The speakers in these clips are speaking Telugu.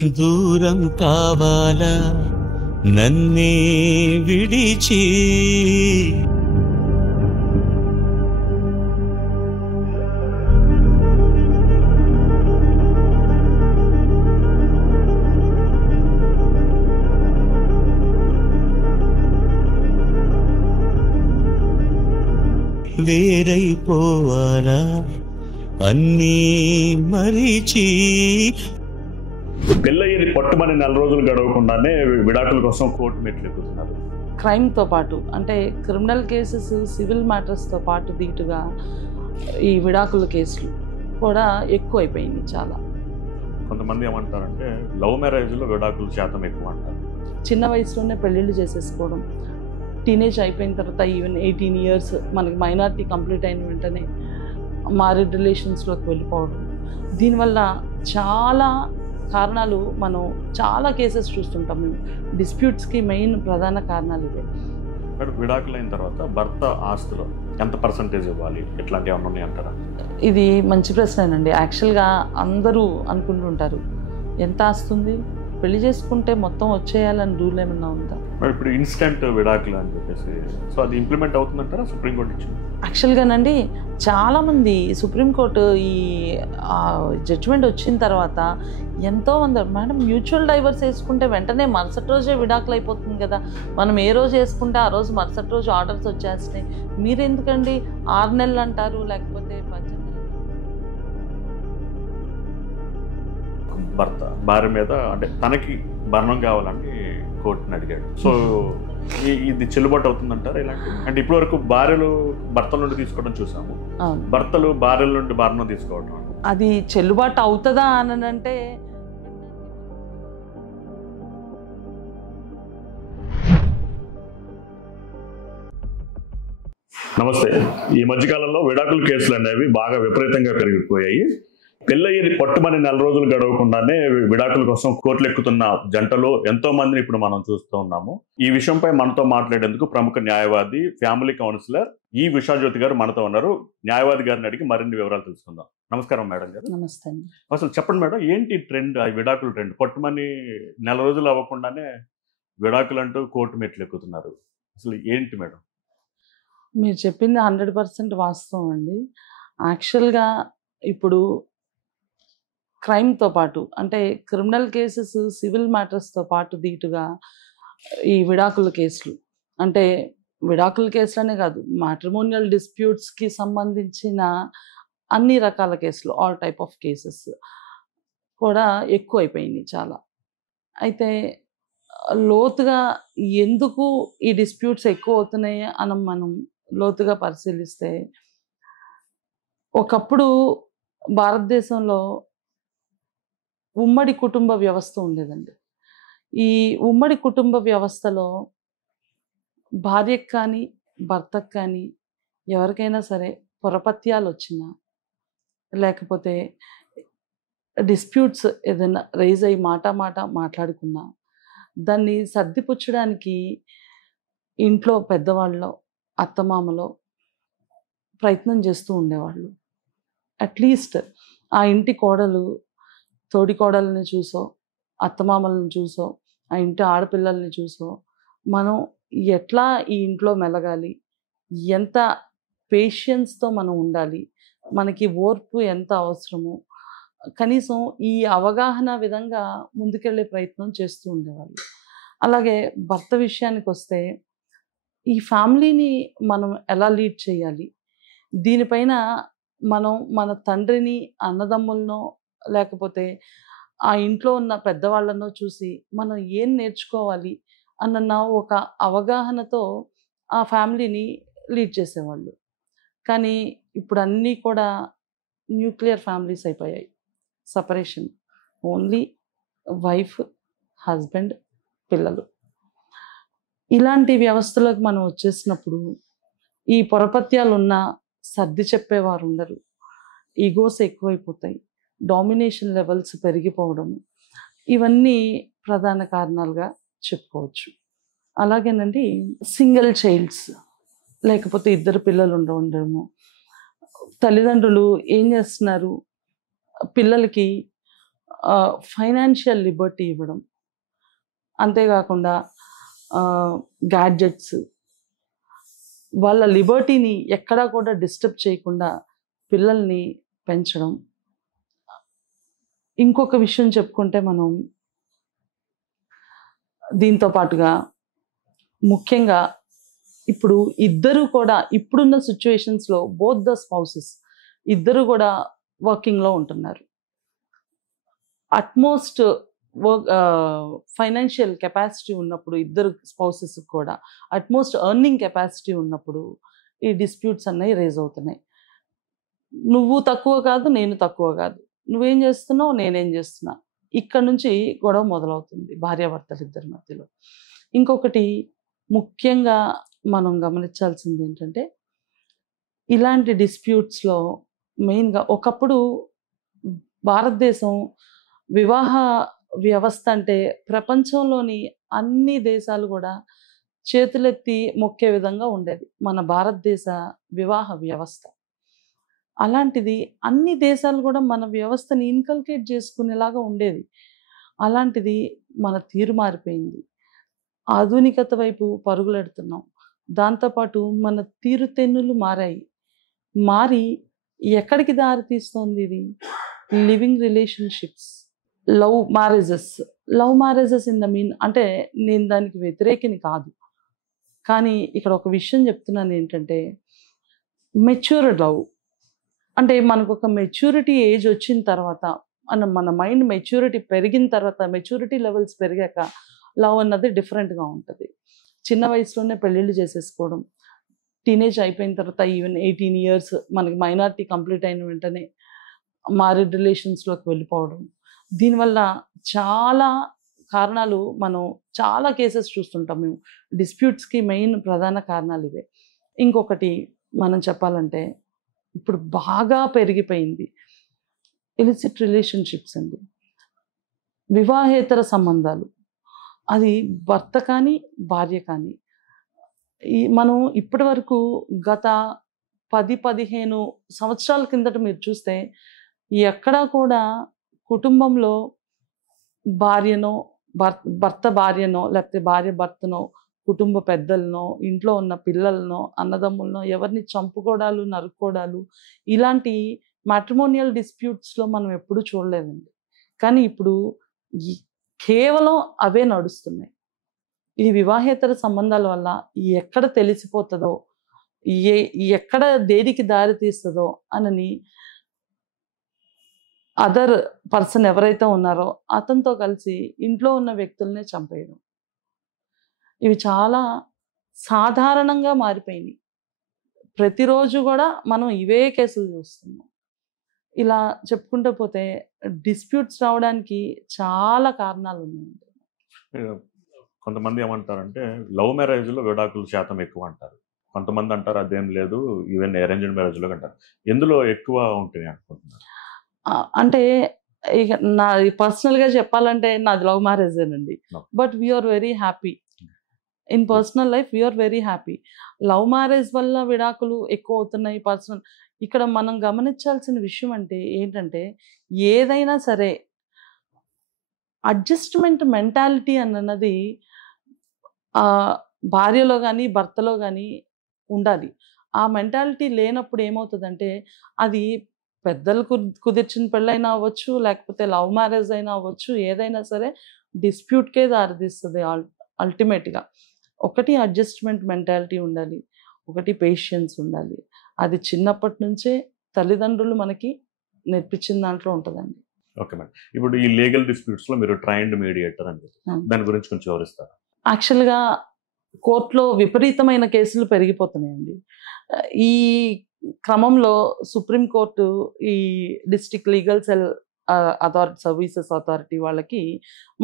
దూరం కావాలా నన్నే విడిచి వేరైపోవాలా అన్నీ మరిచి. పెళ్ళయ్యేది పట్టుమని 4 రోజులు గడవకుండానే విడాకుల కోసం కోర్టు మెట్లు ఎక్కుతున్నారు. క్రైమ్తో పాటు అంటే క్రిమినల్ కేసెస్, సివిల్ మ్యాటర్స్తో పాటు దీటుగా ఈ విడాకుల కేసులు కూడా ఎక్కువైపోయింది చాలా. కొంతమంది ఏమంటారంటే లవ్ మ్యారేజ్లో విడాకుల శాతం ఎక్కువ అంటారు. చిన్న వయసులోనే పెళ్ళిళ్ళు చేసేసుకోవడం, టీనేజ్ అయిపోయిన తర్వాత ఈవెన్ 18 years మనకి మైనారిటీ కంప్లీట్ అయిన వెంటనే మ్యారీడ్ రిలేషన్స్లోకి వెళ్ళిపోవడం, దీనివల్ల చాలా కారణాలు మనం చాలా కేసెస్ చూస్తుంటాం. మేము డిస్ప్యూట్స్కి మెయిన్ ప్రధాన కారణాలు ఇవే. విడాకులైన తర్వాత భర్త ఆస్తులు ఎంత పర్సంటేజ్ ఇవ్వాలి, ఇట్లాంటివి ఏమన్నా ఉన్నాయంటారా? ఇది మంచి ప్రశ్నేనండి. యాక్చువల్గా అందరూ అనుకుంటుంటారు ఎంత ఆస్తుంది, పెళ్లి చేసుకుంటే మొత్తం వచ్చేయాలని రూల్ ఏమన్నా ఉందా? మరి ఇప్పుడు ఇన్స్టెంట్ విడాకులు అని చెప్పేసి సో అది ఇంప్లిమెంట్ అవుతుందంటారా? సుప్రీంకోర్టు ఇచ్చింది. యాక్చువల్గానండి చాలామంది సుప్రీంకోర్టు ఈ జడ్జిమెంట్ వచ్చిన తర్వాత ఎంతోమంది మేడం మ్యూచువల్ డైవర్స్ వేసుకుంటే వెంటనే మరుసటి రోజే విడాకులు అయిపోతుంది కదా, మనం ఏ రోజు వేసుకుంటే ఆ రోజు మరుసటి రోజు ఆర్డర్స్ వచ్చేస్తున్నాయి, మీరు ఎందుకండి 6 నెలలు అంటారు లేకపోతే 18 భర్త భార్య మీద అంటే తనకి భరణం కావాలని కోర్టుని అడిగాడు. సో ఇది చెల్లుబాటు అవుతుందంటారా ఇలాంటి? అంటే ఇప్పటి వరకు భార్యలు భర్తల నుండి తీసుకోవడం చూసాము, భర్తలు భార్యల నుండి భరణం తీసుకోవడం అది చెల్లుబాటు అవుతుందా అని అంటే నమస్తే. ఈ మధ్యకాలంలో విడాకుల కేసులు అనేవి బాగా విపరీతంగా పెరిగిపోయాయి. పెళ్ళయ్యేది పట్టుమని 4 రోజులు గడవకుండానే విడాకుల కోసం కోర్టులు ఎక్కుతున్న జంటలు ఎంతో మందిని ఇప్పుడు మనం చూస్తూ ఉన్నాము. ఈ విషయంపై మనతో మాట్లాడేందుకు ప్రముఖ న్యాయవాది, ఫ్యామిలీ కౌన్సిలర్ ఈ ఉషాజ్యోతి గారు మనతో ఉన్నారు. న్యాయవాది గారిని అడిగి మరిన్ని వివరాలు తెలుసుకుందాం. నమస్కారం మేడం గారు. నమస్తే. అసలు చెప్పండి మేడం, ఏంటి ట్రెండ్, ఆ విడాకుల ట్రెండ్? పట్టుమని 4 రోజులు అవ్వకుండానే విడాకులు అంటూ కోర్టు మెట్లు ఎక్కుతున్నారు. అసలు ఏంటి మేడం? మీరు చెప్పింది 100% వాస్తవం అండి. యాక్చువల్గా ఇప్పుడు క్రైమ్తో పాటు అంటే క్రిమినల్ కేసెస్, సివిల్ మ్యాటర్స్తో పాటు దీటుగా ఈ విడాకుల కేసులు అంటే విడాకుల కేసులనే కాదు, మ్యాట్రిమోనియల్ డిస్ప్యూట్స్కి సంబంధించిన అన్ని రకాల కేసులు, ఆల్ టైప్ ఆఫ్ కేసెస్ కూడా ఎక్కువైపోయింది చాలా. అయితే లోతుగా ఎందుకు ఈ డిస్ప్యూట్స్ ఎక్కువ అవుతున్నాయి అని మనం లోతుగా పరిశీలిస్తే, ఒకప్పుడు భారతదేశంలో ఉమ్మడి కుటుంబ వ్యవస్థ ఉండేదండి. ఈ ఉమ్మడి కుటుంబ వ్యవస్థలో భార్యకు కానీ భర్తకు కానీ ఎవరికైనా సరే పొరపత్యాలు వచ్చినా లేకపోతే డిస్ప్యూట్స్ ఏదైనా రైజ్ అయ్యి మాట మాట్లాడుకున్నా దాన్ని సర్దిపుచ్చడానికి ఇంట్లో పెద్దవాళ్ళలో, అత్తమామలో ప్రయత్నం చేస్తూ ఉండేవాళ్ళు. అట్లీస్ట్ ఆ ఇంటి కోడలు తోడి కోడల్ని చూసో, అత్తమామల్ని చూసో, ఆ ఇంటి ఆడపిల్లల్ని చూసో మనం ఎట్లా ఈ ఇంట్లో మెలగాలి, ఎంత పేషెన్స్తో మనం ఉండాలి, మనకి ఓర్పు ఎంత అవసరమో కనీసం ఈ అవగాహన విధంగా ముందుకెళ్ళే ప్రయత్నం చేస్తూ ఉండేవాళ్ళు. అలాగే భర్త విషయానికి వస్తే ఈ ఫ్యామిలీని మనం ఎలా లీడ్ చేయాలి, దీనిపైన మనం మన తండ్రిని, అన్నదమ్ములనో లేకపోతే ఆ ఇంట్లో ఉన్న పెద్దవాళ్ళనో చూసి మనం ఏం నేర్చుకోవాలి అన్న ఒక అవగాహనతో ఆ ఫ్యామిలీని లీడ్ చేసేవాళ్ళు. కానీ ఇప్పుడు అన్నీ కూడా న్యూక్లియర్ ఫ్యామిలీస్ అయిపోయాయి. సపరేషన్, ఓన్లీ వైఫ్, హస్బెండ్, పిల్లలు. ఇలాంటి వ్యవస్థలోకి మనం వచ్చేసినప్పుడు ఈ పొరపత్యాలు ఉన్న సర్ది చెప్పేవారు ఉండరు, ఈగోస్ ఎక్కువైపోతాయి, డామినేషన్ లెవెల్స్ పెరిగిపోవడం, ఇవన్నీ ప్రధాన కారణాలుగా చెప్పుకోవచ్చు. అలాగేనండి సింగిల్ చైల్డ్స్ లేకపోతే 2 పిల్లలు ఉండడము, తల్లిదండ్రులు ఏం చేస్తున్నారు, పిల్లలకి ఫైనాన్షియల్ లిబర్టీ ఇవ్వడం, అంతేకాకుండా గ్యాడ్జెట్స్, వాళ్ళ లిబర్టీని ఎక్కడా కూడా డిస్టర్బ్ చేయకుండా పిల్లల్ని పెంచడం. ఇంకొక విషయం చెప్పుకుంటే మనం దీంతో పాటుగా ముఖ్యంగా ఇప్పుడు ఇద్దరు కూడా ఇప్పుడున్న సిచ్యువేషన్స్లో బోత్ ద స్పౌసెస్ ఇద్దరు కూడా వర్కింగ్లో ఉంటున్నారు. అట్మోస్ట్ ఫైనాన్షియల్ కెపాసిటీ ఉన్నప్పుడు ఇద్దరు స్పౌసెస్ కూడా అట్మోస్ట్ ఎర్నింగ్ కెపాసిటీ ఉన్నప్పుడు ఈ డిస్ప్యూట్స్ అన్నవి రేజ్ అవుతున్నాయి. నువ్వు తక్కువ కాదు, నేను తక్కువ కాదు, నువ్వేం చేస్తున్నావు, నేనేం చేస్తున్నా, ఇక్కడ నుంచి గొడవ మొదలవుతుంది భార్యాభర్తలు ఇద్దరి మధ్యలో. ఇంకొకటి ముఖ్యంగా మనం గమనించాల్సింది ఏంటంటే, ఇలాంటి డిస్ప్యూట్స్లో మెయిన్గా ఒకప్పుడు భారతదేశం వివాహ వ్యవస్థ అంటే ప్రపంచంలోని అన్ని దేశాలు కూడా చేతులెత్తి మొక్కే విధంగా ఉండేది మన భారతదేశ వివాహ వ్యవస్థ. అలాంటిది అన్ని దేశాలు కూడా మన వ్యవస్థని ఇన్కల్కేట్ చేసుకునేలాగా ఉండేది. అలాంటిది మన తీరు మారిపోయింది. ఆధునికత వైపు పరుగులెడుతున్నాం. దాంతోపాటు మన తీరుతెన్నులు మారి ఎక్కడికి దారి తీస్తోంది ఇది? Living relationships, love marriages in the mean, అంటే నేను దానికి వ్యతిరేకిని కాదు, కానీ ఇక్కడ ఒక విషయం చెప్తున్నాను ఏంటంటే, మెచ్యూర్ లవ్ అంటే మనకు ఒక మెచ్యూరిటీ ఏజ్ వచ్చిన తర్వాత, మన మైండ్ మెచ్యూరిటీ పెరిగిన తర్వాత, మెచ్యూరిటీ లెవెల్స్ పెరిగాక లవ్ అన్నది డిఫరెంట్గా ఉంటుంది. చిన్న వయసులోనే పెళ్ళిళ్ళు చేసేసుకోవడం, టీనేజ్ అయిపోయిన తర్వాత ఈవెన్ 18 years మనకి మైనారిటీ కంప్లీట్ అయిన వెంటనే మ్యారీడ్ రిలేషన్స్లోకి వెళ్ళిపోవడం, దీనివల్ల చాలా కారణాలు మనం చాలా కేసెస్ చూస్తుంటాం మేము. డిస్ప్యూట్స్కి మెయిన్ ప్రధాన కారణాలు ఇవే. ఇంకొకటి మనం చెప్పాలంటే ఇప్పుడు బాగా పెరిగిపోయింది ఇలిసిట్ రిలేషన్షిప్స్ అండి, వివాహేతర సంబంధాలు. అది భర్త కానీ భార్య కానీ. మనం ఇప్పటి వరకు గత 10-15 సంవత్సరాల కిందట మీరు చూస్తే ఎక్కడా కూడా కుటుంబంలో భార్యనో భర్త భార్యనో లేకపోతే భార్య భర్తనో కుటుంబ పెద్దలనో ఇంట్లో ఉన్న పిల్లలనో అన్నదమ్ములనో ఎవరిని చంపుకోవడాలు నరుక్కోవడాలు ఇలాంటి మ్యాట్రిమోనియల్ డిస్ప్యూట్స్లో మనం ఎప్పుడూ చూడలేదండి. కానీ ఇప్పుడు కేవలం అవే నడుస్తున్నాయి. ఈ వివాహేతర సంబంధాల వల్ల ఎక్కడ తెలిసిపోతుందో, ఎక్కడ దేనికి దారి తీస్తుందో అని అదర్ పర్సన్ ఎవరైతే ఉన్నారో అతనితో కలిసి ఇంట్లో ఉన్న వ్యక్తులనే చంపేయడం, ఇవి చాలా సాధారణంగా మారిపోయినాయి. ప్రతిరోజు కూడా మనం ఇవే కేసులు చూస్తున్నాం. ఇలా చెప్పుకుంటూ పోతే డిస్ప్యూట్స్ రావడానికి చాలా కారణాలు ఉన్నాయండి. కొంతమంది ఏమంటారంటే లవ్ మ్యారేజ్లో విడాకుల శాతం ఎక్కువ అంటారు, కొంతమంది అంటారు అదేం లేదు, ఈవెన్ అరేంజ్డ్ మ్యారేజ్లో అంటారు. ఎందులో ఎక్కువ ఉంటుంది అనుకుంటున్నారు? అంటే ఇక నా పర్సనల్గా చెప్పాలంటే నాది లవ్ మ్యారేజేనండి. But we are very happy in personal life, we are very happy. Love marriage వల్ల విడాకులు ఎక్కువ అవుతున్నాయి పర్సనల్. ఇక్కడ మనం గమనించాల్సిన విషయం అంటే ఏంటంటే, ఏదైనా సరే అడ్జస్ట్మెంట్ మెంటాలిటీ అన్నది భార్యలో కానీ భర్తలో కానీ ఉండాలి. ఆ మెంటాలిటీ లేనప్పుడు ఏమవుతుందంటే, అది పెద్దలు కుదిర్చిన పెళ్ళైనా అవ్వచ్చు, లేకపోతే లవ్ మ్యారేజ్ అయినా అవ్వచ్చు, ఏదైనా సరే డిస్ప్యూట్కే దారితీస్తుంది అల్టిమేట్గా. ఒకటి అడ్జస్ట్మెంట్ మెంటాలిటీ ఉండాలి, ఒకటి పేషెన్స్ ఉండాలి. అది చిన్నప్పటి నుంచే తల్లిదండ్రులు మనకి నేర్పించిన దాంట్లో ఉంటుందండి. ఓకే మేడం, ఇప్పుడు ఈ లీగల్ డిస్ప్యూట్స్లో మీరు ట్రైన్డ్ మీడియేటర్ అని దాని గురించి కొంచెం వివరిస్తారా? యాక్చువల్గా కోర్టులో విపరీతమైన కేసులు పెరిగిపోతున్నాయండి. ఈ క్రమంలో సుప్రీంకోర్టు ఈ district legal cell services authority వాళ్ళకి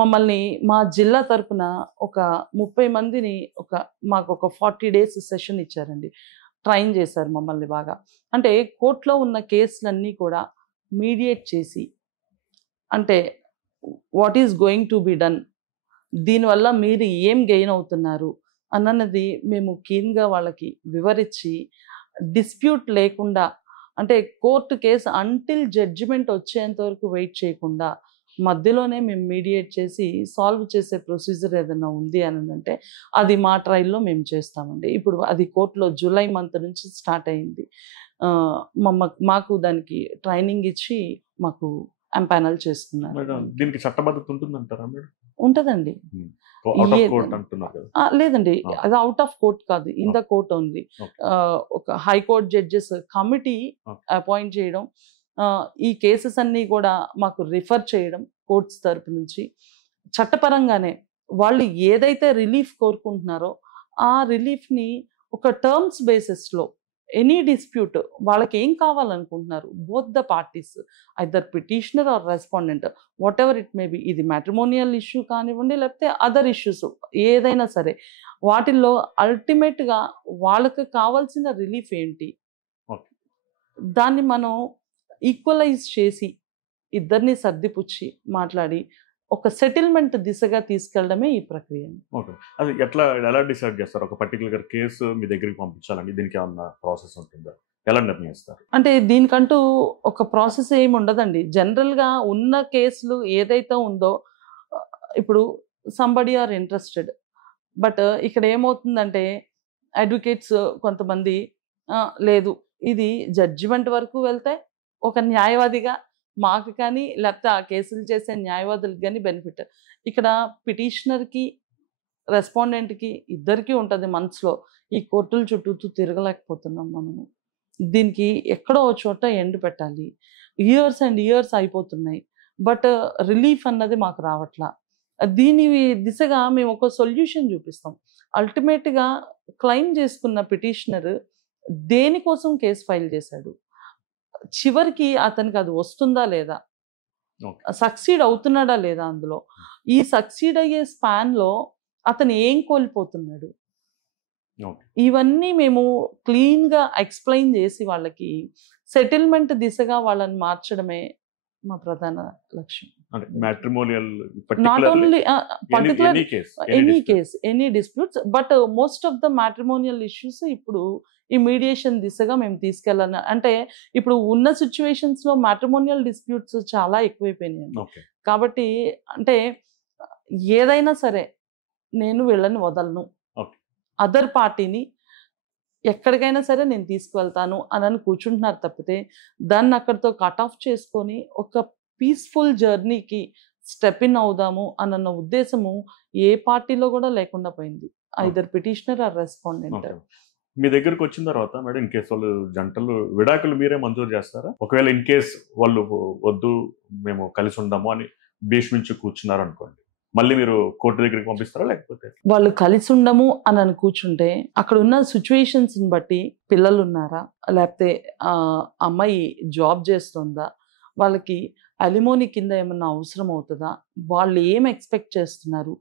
మమ్మల్ని మా జిల్లా తరపున ఒక 30 మందిని మాకు ఒక 40 days సెషన్ ఇచ్చారండి. ట్రైన్ చేశారు మమ్మల్ని బాగా. అంటే కోర్టులో ఉన్న కేసులన్నీ కూడా మీడియేట్ చేసి, అంటే what is going to be done, దీనివల్ల మీరు ఏం గెయిన్ అవుతున్నారు అన్నది మేము క్లీన్గా వాళ్ళకి వివరించి, డిస్ప్యూట్ లేకుండా, అంటే కోర్టు కేసు అంటిల్ జడ్జిమెంట్ వచ్చేంత వరకు వెయిట్ చేయకుండా మధ్యలోనే మేము మీడియేట్ చేసి సాల్వ్ చేసే ప్రొసీజర్ ఏదైనా ఉంది అని అంటే అది మా ట్రయల్లో మేము చేస్తామండి. ఇప్పుడు అది కోర్టులో జూలై మంత్ నుంచి స్టార్ట్ అయింది. మాకు దానికి ట్రైనింగ్ ఇచ్చి మాకు ఎంపానల్ చేస్తున్నారు. మేడం దీనికి చట్టబద్ధత ఉంటుందంటారా మేడం? ఉంటదండి. అవుట్ ఆఫ్ కోర్ట్ అంటున్నారు కదా. లేదండి, ఆ. అది అవుట్ ఆఫ్ కోర్ట్ కాదు, in the court only. Okay. ఒక high court judges committee Okay. Appoint చేయడం, ఈ కేసెస్ అన్నీ కూడా మాకు రిఫర్ చేయడం కోర్ట్స్ తరపు నుంచి. చట్టపరంగానే వాళ్ళు ఏదైతే రిలీఫ్ కోరుకుంటున్నారో ఆ రిలీఫ్ని ఒక టర్మ్స్ బేసిస్లో ఎనీ డిస్ప్యూట్ వాళ్ళకి ఏం కావాలనుకుంటున్నారు, both the parties, either petitioner or respondent, whatever it may be, ఇది మ్యాట్రిమోనియల్ ఇష్యూ కానివ్వండి లేకపోతే అదర్ ఇష్యూస్ ఏదైనా సరే, వాటిల్లో అల్టిమేట్గా వాళ్ళకి కావాల్సిన రిలీఫ్ ఏంటి, Okay. దాన్ని మనం ఈక్వలైజ్ చేసి ఇద్దరిని సర్దిపుచ్చి మాట్లాడి ఒక సెటిల్మెంట్ దిశగా తీసుకెళ్ళడమే ఈ ప్రక్రియ. ఓకే, అది ఎలా డిసైడ్ చేస్తారు? ఒక పర్టికులర్ కేసు మీ దగ్గరికి పంపించాలండి, దీనికి ఏమన్నా ప్రాసెస్ ఉంటుందా? ఎలా నిర్ణయిస్తారు? అంటే దీనికంటూ ఒక ప్రాసెస్ ఏమి ఉండదండి. జనరల్గా ఉన్న కేసులు ఏదైతే ఉందో, ఇప్పుడు సంబడి ఆర్ ఇంట్రెస్టెడ్, బట్ ఇక్కడ ఏమవుతుందంటే అడ్వకేట్స్ కొంతమంది లేదు ఇది జడ్జిమెంట్ వరకు వెళ్తే ఒక న్యాయవాదిగా మాకు కానీ లేకపోతే ఆ కేసులు చేసే న్యాయవాదులకు కానీ బెనిఫిట్. ఇక్కడ పిటిషనర్కి రెస్పాండెంట్కి ఇద్దరికీ ఉంటుంది మనసులో, ఈ కోర్టుల చుట్టూ తిరగలేకపోతున్నాం మనము, దీనికి ఎక్కడో చోట ఎండ్ పెట్టాలి, ఇయర్స్ అండ్ ఇయర్స్ అయిపోతున్నాయి, బట్ రిలీఫ్ అన్నది మాకు రావట్లా. దీని దిశగా మేము ఒక సొల్యూషన్ చూపిస్తాం. అల్టిమేట్గా క్లెయిమ్ చేసుకున్న పిటిషనర్ దేనికోసం కేసు ఫైల్ చేశాడు, చివరికి అతనికి అది వస్తుందా లేదా, సక్సీడ్ అవుతున్నాడా లేదా, అందులో ఈ సక్సీడ్ అయ్యే స్పాన్లో అతను ఏం కోల్పోతున్నాడు, ఇవన్నీ మేము క్లీన్గా ఎక్స్ప్లెయిన్ చేసి వాళ్ళకి సెటిల్మెంట్ దిశగా వాళ్ళని మార్చడమే మా ప్రధాన లక్ష్యం. Not only particular any disputes, but most of the matrimonial issues ఇప్పుడు ఈ మీడియేషన్ దిశగా మేము తీసుకెళ్ళాలి. అంటే ఇప్పుడు ఉన్న సిచ్యువేషన్స్లో మ్యాట్రిమోనియల్ డిస్ప్యూట్స్ చాలా ఎక్కువైపోయినాయి. కాబట్టి అంటే ఏదైనా సరే నేను వీళ్ళని వదలను, అదర్ పార్టీని ఎక్కడికైనా సరే నేను తీసుకువెళ్తాను అని కూర్చుంటున్నారు తప్పితే దాన్ని అక్కడితో కట్ ఆఫ్ చేసుకొని ఒక పీస్ఫుల్ జర్నీకి స్టెప్ ఇన్ అవుదాము అన్న ఉద్దేశము ఏ పార్టీలో కూడా లేకుండా పోయింది, ఐదర్ పిటిషనర్ ఆర్ రెస్పాండెంట్. మీ దగ్గరకు వచ్చిన తర్వాత మేడం, ఇన్ కేసు వాళ్ళు జంటలు విడాకులు మీరే మంజూరు చేస్తారా? ఒకవేళ ఇన్ కేస్ వాళ్ళు వద్దు మేము కలిసి ఉందాము అని భీష్మించి కూర్చున్నారు అనుకోండి, మళ్ళీ మీరు కోర్టు దగ్గరికి పంపిస్తారా? లేకపోతే వాళ్ళు కలిసి ఉండము అని కూర్చుంటే అక్కడ ఉన్న సిచ్యువేషన్స్ని బట్టి, పిల్లలు ఉన్నారా లేకపోతే అమ్మాయి జాబ్ చేస్తుందా, వాళ్ళకి అలిమోనీ కింద ఏమన్నా అవసరం అవుతుందా, వాళ్ళు ఏం ఎక్స్పెక్ట్ చేస్తున్నారు,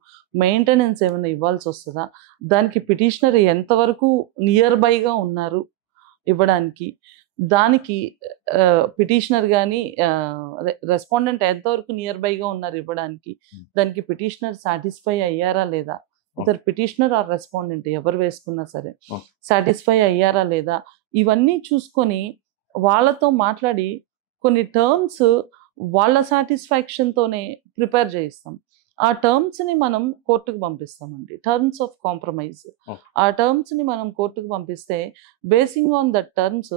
మెయింటెనెన్స్ ఏమైనా ఇవ్వాల్సి వస్తుందా, దానికి పిటిషనర్ ఎంతవరకు నియర్ బైగా ఉన్నారు ఇవ్వడానికి, దానికి పిటిషనర్ కానీ అదే రెస్పాండెంట్ ఎంతవరకు నియర్ బైగా ఉన్నారు ఇవ్వడానికి, దానికి పిటిషనర్ సాటిస్ఫై అయ్యారా లేదా, ఇద్దరు పిటిషనర్ ఆర్ రెస్పాండెంట్ ఎవరు వేసుకున్నా సరే సాటిస్ఫై అయ్యారా లేదా, ఇవన్నీ చూసుకొని వాళ్ళతో మాట్లాడి కొన్ని టర్మ్స్ వాళ్ళ సాటిస్ఫాక్షన్తోనే ప్రిపేర్ చేయిస్తాం. ఆ టర్మ్స్ని మనం కోర్టుకు పంపిస్తామండి, టర్మ్స్ ఆఫ్ కాంప్రమైజ్. ఆ టర్మ్స్ని మనం కోర్టుకు పంపిస్తే basing on that terms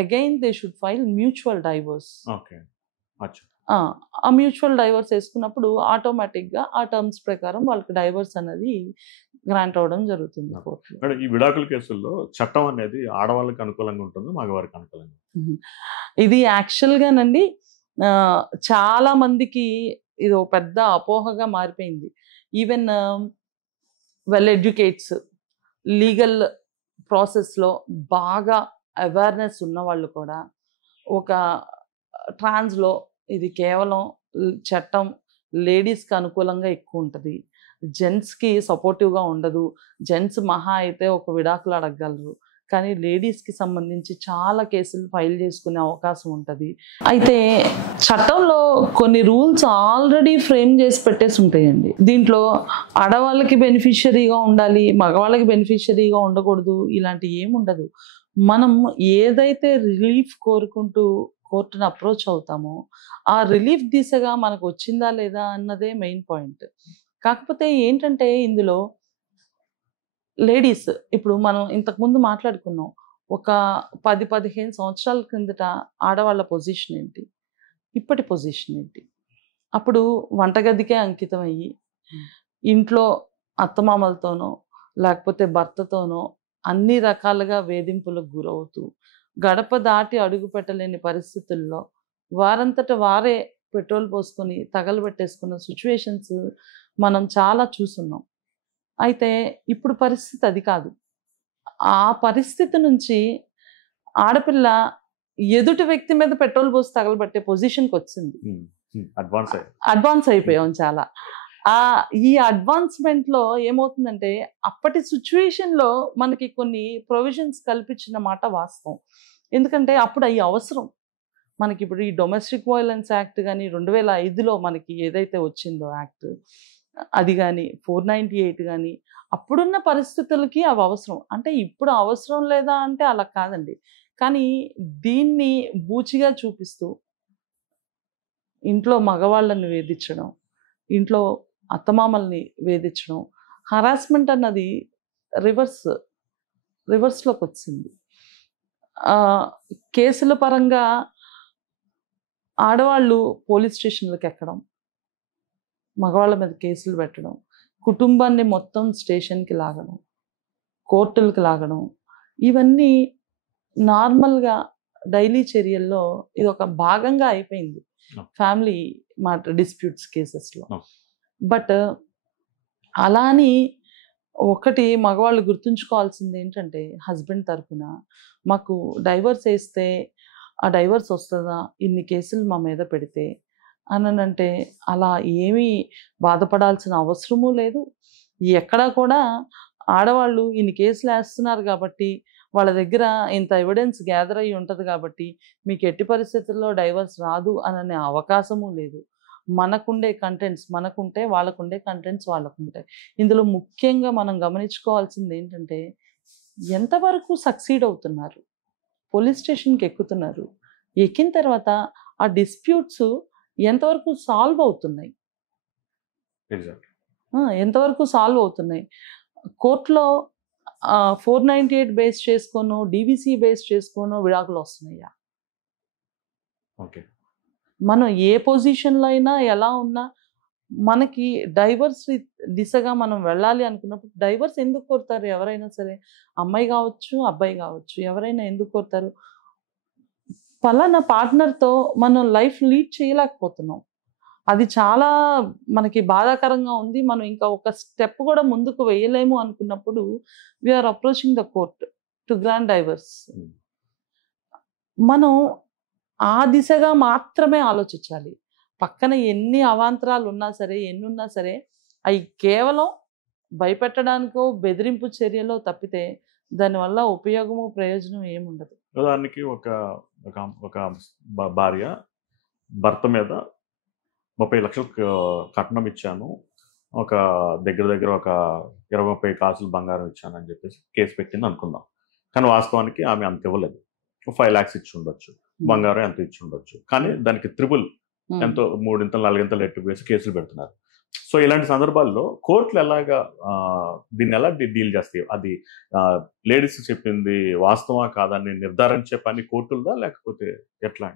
again they should file mutual divorce. ఆ మ్యూచువల్ డైవర్స్ వేసుకున్నప్పుడు ఆటోమేటిక్గా ఆ టర్మ్స్ ప్రకారం వాళ్ళకి డైవర్స్ అనేది గ్రాంట్ అవ్వడం జరుగుతుంది కోర్టులో. ఈ విడాకుల కేసుల్లో చట్టం అనేది ఆడవాళ్ళకి అనుకూలంగా ఉంటుంది, మగవారికి అనుకూలంగా? ఇది యాక్చువల్గానండి చాలా మందికి ఇది ఒక పెద్ద అపోహగా మారిపోయింది. ఈవెన్ వెల్ ఎడ్యుకేట్స్, లీగల్ ప్రాసెస్లో బాగా అవేర్నెస్ ఉన్న వాళ్ళు కూడా ఒక ట్రాన్స్లో ఇది కేవలం చట్టం లేడీస్కి అనుకూలంగా ఎక్కువ ఉంటుంది, జెంట్స్కి సపోర్టివ్గా ఉండదు, జెంట్స్ మహా అయితే ఒక విడాకులు అడగగలరు, కానీ లేడీస్కి సంబంధించి చాలా కేసులు ఫైల్ చేసుకునే అవకాశం ఉంటుంది. అయితే చట్టంలో కొన్ని రూల్స్ ఆల్రెడీ ఫ్రేమ్ చేసి పెట్టేసి ఉంటాయండి. దీంట్లో ఆడవాళ్ళకి బెనిఫిషియరీగా ఉండాలి, మగవాళ్ళకి బెనిఫిషియరీగా ఉండకూడదు, ఇలాంటి ఏముండదు. మనం ఏదైతే రిలీఫ్ కోరుకుంటూ కోర్టును అప్రోచ్ అవుతామో ఆ రిలీఫ్ దిశగా మనకు వచ్చిందా లేదా అన్నదే మెయిన్ పాయింట్. కాకపోతే ఏంటంటే ఇందులో లేడీస్ ఇప్పుడు మనం ఇంతకుముందు మాట్లాడుకున్నాం. ఒక 10-15 సంవత్సరాల క్రిందట ఆడవాళ్ళ పొజిషన్ ఏంటి? ఇప్పటి పొజిషన్ ఏంటి? అప్పుడు వంటగదికే అంకితం అయ్యి, ఇంట్లో అత్తమామలతోనో, లేకపోతే భర్తతోనో అన్ని రకాలుగా వేధింపులకు గురవుతూ, గడప దాటి అడుగు పెట్టలేని పరిస్థితుల్లో వారంతట వారే పెట్రోల్ పోసుకొని తగలబెట్టేసుకున్న సిట్యుయేషన్స్ మనం చాలా చూసున్నాం. అయితే ఇప్పుడు పరిస్థితి అది కాదు. ఆ పరిస్థితి నుంచి ఆడపిల్ల ఎదుటి వ్యక్తి మీద పెట్రోల్ పోసి తగలబెట్టే పొజిషన్‌కొచ్చింది. అడ్వాన్స్ అయిపోయాం చాలా. ఈ అడ్వాన్స్‌మెంట్‌లో ఏమవుతుందంటే అప్పటి సిట్యుయేషన్‌లో మనకి కొన్ని ప్రొవిజన్స్ కల్పించిన మాట వాస్తవం. ఎందుకంటే అప్పుడు అయి అవసరం. మనకిప్పుడు ఈ డొమెస్టిక్ వయలెన్స్ యాక్ట్ గాని 2005లో మనకి ఏదైతే వచ్చిందో యాక్ట్, అది గాని 498 గాని అప్పుడున్న పరిస్థితులకి అవి అవసరం. అంటే ఇప్పుడు అవసరం లేదా అంటే అలా కాదండి. కానీ దీన్ని బూచిగా చూపిస్తూ ఇంట్లో మగవాళ్ళని వేధించడం, ఇంట్లో అత్తమామల్ని వేధించడం, హరాస్మెంట్ అన్నది రివర్స్‌లోకొచ్చింది. కేసుల పరంగా ఆడవాళ్ళు పోలీస్ స్టేషన్‌లకెక్కడం, మగవాళ్ళ మీద కేసులు పెట్టడం, కుటుంబాన్ని మొత్తం స్టేషన్‌కి లాగడం, కోర్టులకి లాగడం, ఇవన్నీ నార్మల్‌గా డైలీ చర్యల్లో ఇదొక భాగంగా అయిపోయింది. ఫ్యామిలీ డిస్ప్యూట్స్ కేసెస్‌లో. బట్ అలా అని ఒకటి మగవాళ్ళు గుర్తుంచుకోవాల్సింది ఏంటంటే హస్బెండ్ తరపున మాకు డైవర్స్ వేస్తే ఆ డైవర్స్ వస్తుందా ఇన్ని కేసులు మా మీద పెడితే అనంటే అలా ఏమీ బాధపడాల్సిన అవసరమూ లేదు. ఎక్కడా కూడా ఆడవాళ్ళు ఇన్ని కేసులు వేస్తున్నారు కాబట్టి వాళ్ళ దగ్గర ఇంత ఎవిడెన్స్ గ్యాదర్ అయ్యి ఉంటుంది కాబట్టి మీకు ఎట్టి పరిస్థితుల్లో డైవర్స్ రాదు అననే అవకాశము లేదు. మనకుండే కంటెంట్స్ మనకుంటే, వాళ్ళకుండే కంటెంట్స్ వాళ్ళకుంటాయి. ఇందులో ముఖ్యంగా మనం గమనించుకోవాల్సింది ఏంటంటే ఎంతవరకు సక్సీడ్ అవుతున్నారు, పోలీస్ స్టేషన్‌కి ఎక్కుతున్నారు, ఎక్కిన తర్వాత ఆ డిస్ప్యూట్స్ ఎంతవరకు సాల్వ్ అవుతున్నాయి, ఎంతవరకు సాల్వ్ అవుతున్నాయి. కోర్టులో 498 బేస్ చేసుకోనో, డీవీసీ బేస్ చేసుకోనో విడాకులు వస్తున్నాయా? మనం ఏ పొజిషన్‌లో అయినా ఎలా ఉన్నా మనకి డైవర్స్ దిశగా మనం వెళ్ళాలి అనుకున్నప్పుడు డైవర్స్ ఎందుకు కోరుతారు ఎవరైనా సరే? అమ్మాయి కావచ్చు, అబ్బాయి కావచ్చు, ఎవరైనా ఎందుకు కోరుతారు? పలానా పార్ట్నర్‌తో మనం లైఫ్ లీడ్ చేయలేకపోతున్నాం. అది చాలా మనకి బాధాకరంగా ఉంది. మనం ఇంకా ఒక స్టెప్ కూడా ముందుకు వేయలేము అనుకున్నప్పుడు we are approaching the court to grant divorce. మనం ఆ దిశగా మాత్రమే ఆలోచించాలి. పక్కన ఎన్ని అవాంతరాలు ఉన్నా సరే, ఎన్నున్నా సరే అవి కేవలం భయపెట్టడానికో, బెదిరింపు చర్యలో తప్పితే దానివల్ల ఉపయోగము, ప్రయోజనం ఏముండదు. ఉదాహరణకి ఒక భార్య భర్త మీద 30 లక్షలు కట్నం ఇచ్చాను, ఒక దగ్గర ఒక 20-30 కాసులు బంగారం ఇచ్చాను అని చెప్పేసి కేసు పెట్టింది అనుకుందాం. కానీ వాస్తవానికి ఆమె అంత ఇవ్వలేదు. 5 lakhs ఇచ్చి ఉండొచ్చు, బంగారం ఎంత ఇచ్చి ఉండొచ్చు. కానీ దానికి త్రిపుల్ ఎంతో 3 4 ఎట్టు వేసి కేసులు పెడుతున్నారు. సో ఇలాంటి సందర్భాల్లో కోర్టులు ఎలాగా దీన్ని ఎలా డీల్ చేస్తాయి? అది లేడీస్ చెప్పింది వాస్తవా కాదని నిర్ధారించే పని కోర్టులదా లేకపోతే ఎట్లా?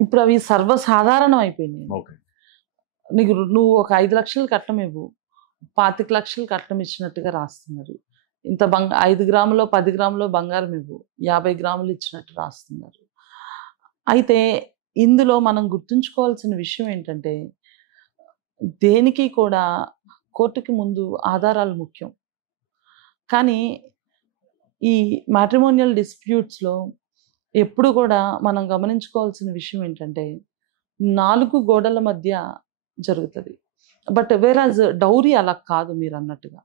ఇప్పుడు అవి సర్వసాధారణం అయిపోయినాయి. ఓకే, నువ్వు ఒక 5 లక్షలు కట్నం ఇవ్వు, 25 లక్షలు కట్నం ఇచ్చినట్టుగా రాస్తున్నారు. ఇంత 5 గ్రాములో 10 గ్రాములో బంగారం ఇవ్వు, 50 గ్రాములు ఇచ్చినట్టు రాస్తున్నారు. అయితే ఇందులో మనం గుర్తుంచుకోవాల్సిన విషయం ఏంటంటే దేనికి కూడా కోర్టుకి ముందు ఆధారాలు ముఖ్యం. కానీ ఈ మ్యాట్రిమోనియల్ డిస్ప్యూట్స్లో ఎప్పుడు కూడా మనం గమనించుకోవాల్సిన విషయం ఏంటంటే 4 గోడల మధ్య జరుగుతుంది. బట్ వేరాజ్ డౌరీ అలా కాదు. మీరు అన్నట్టుగా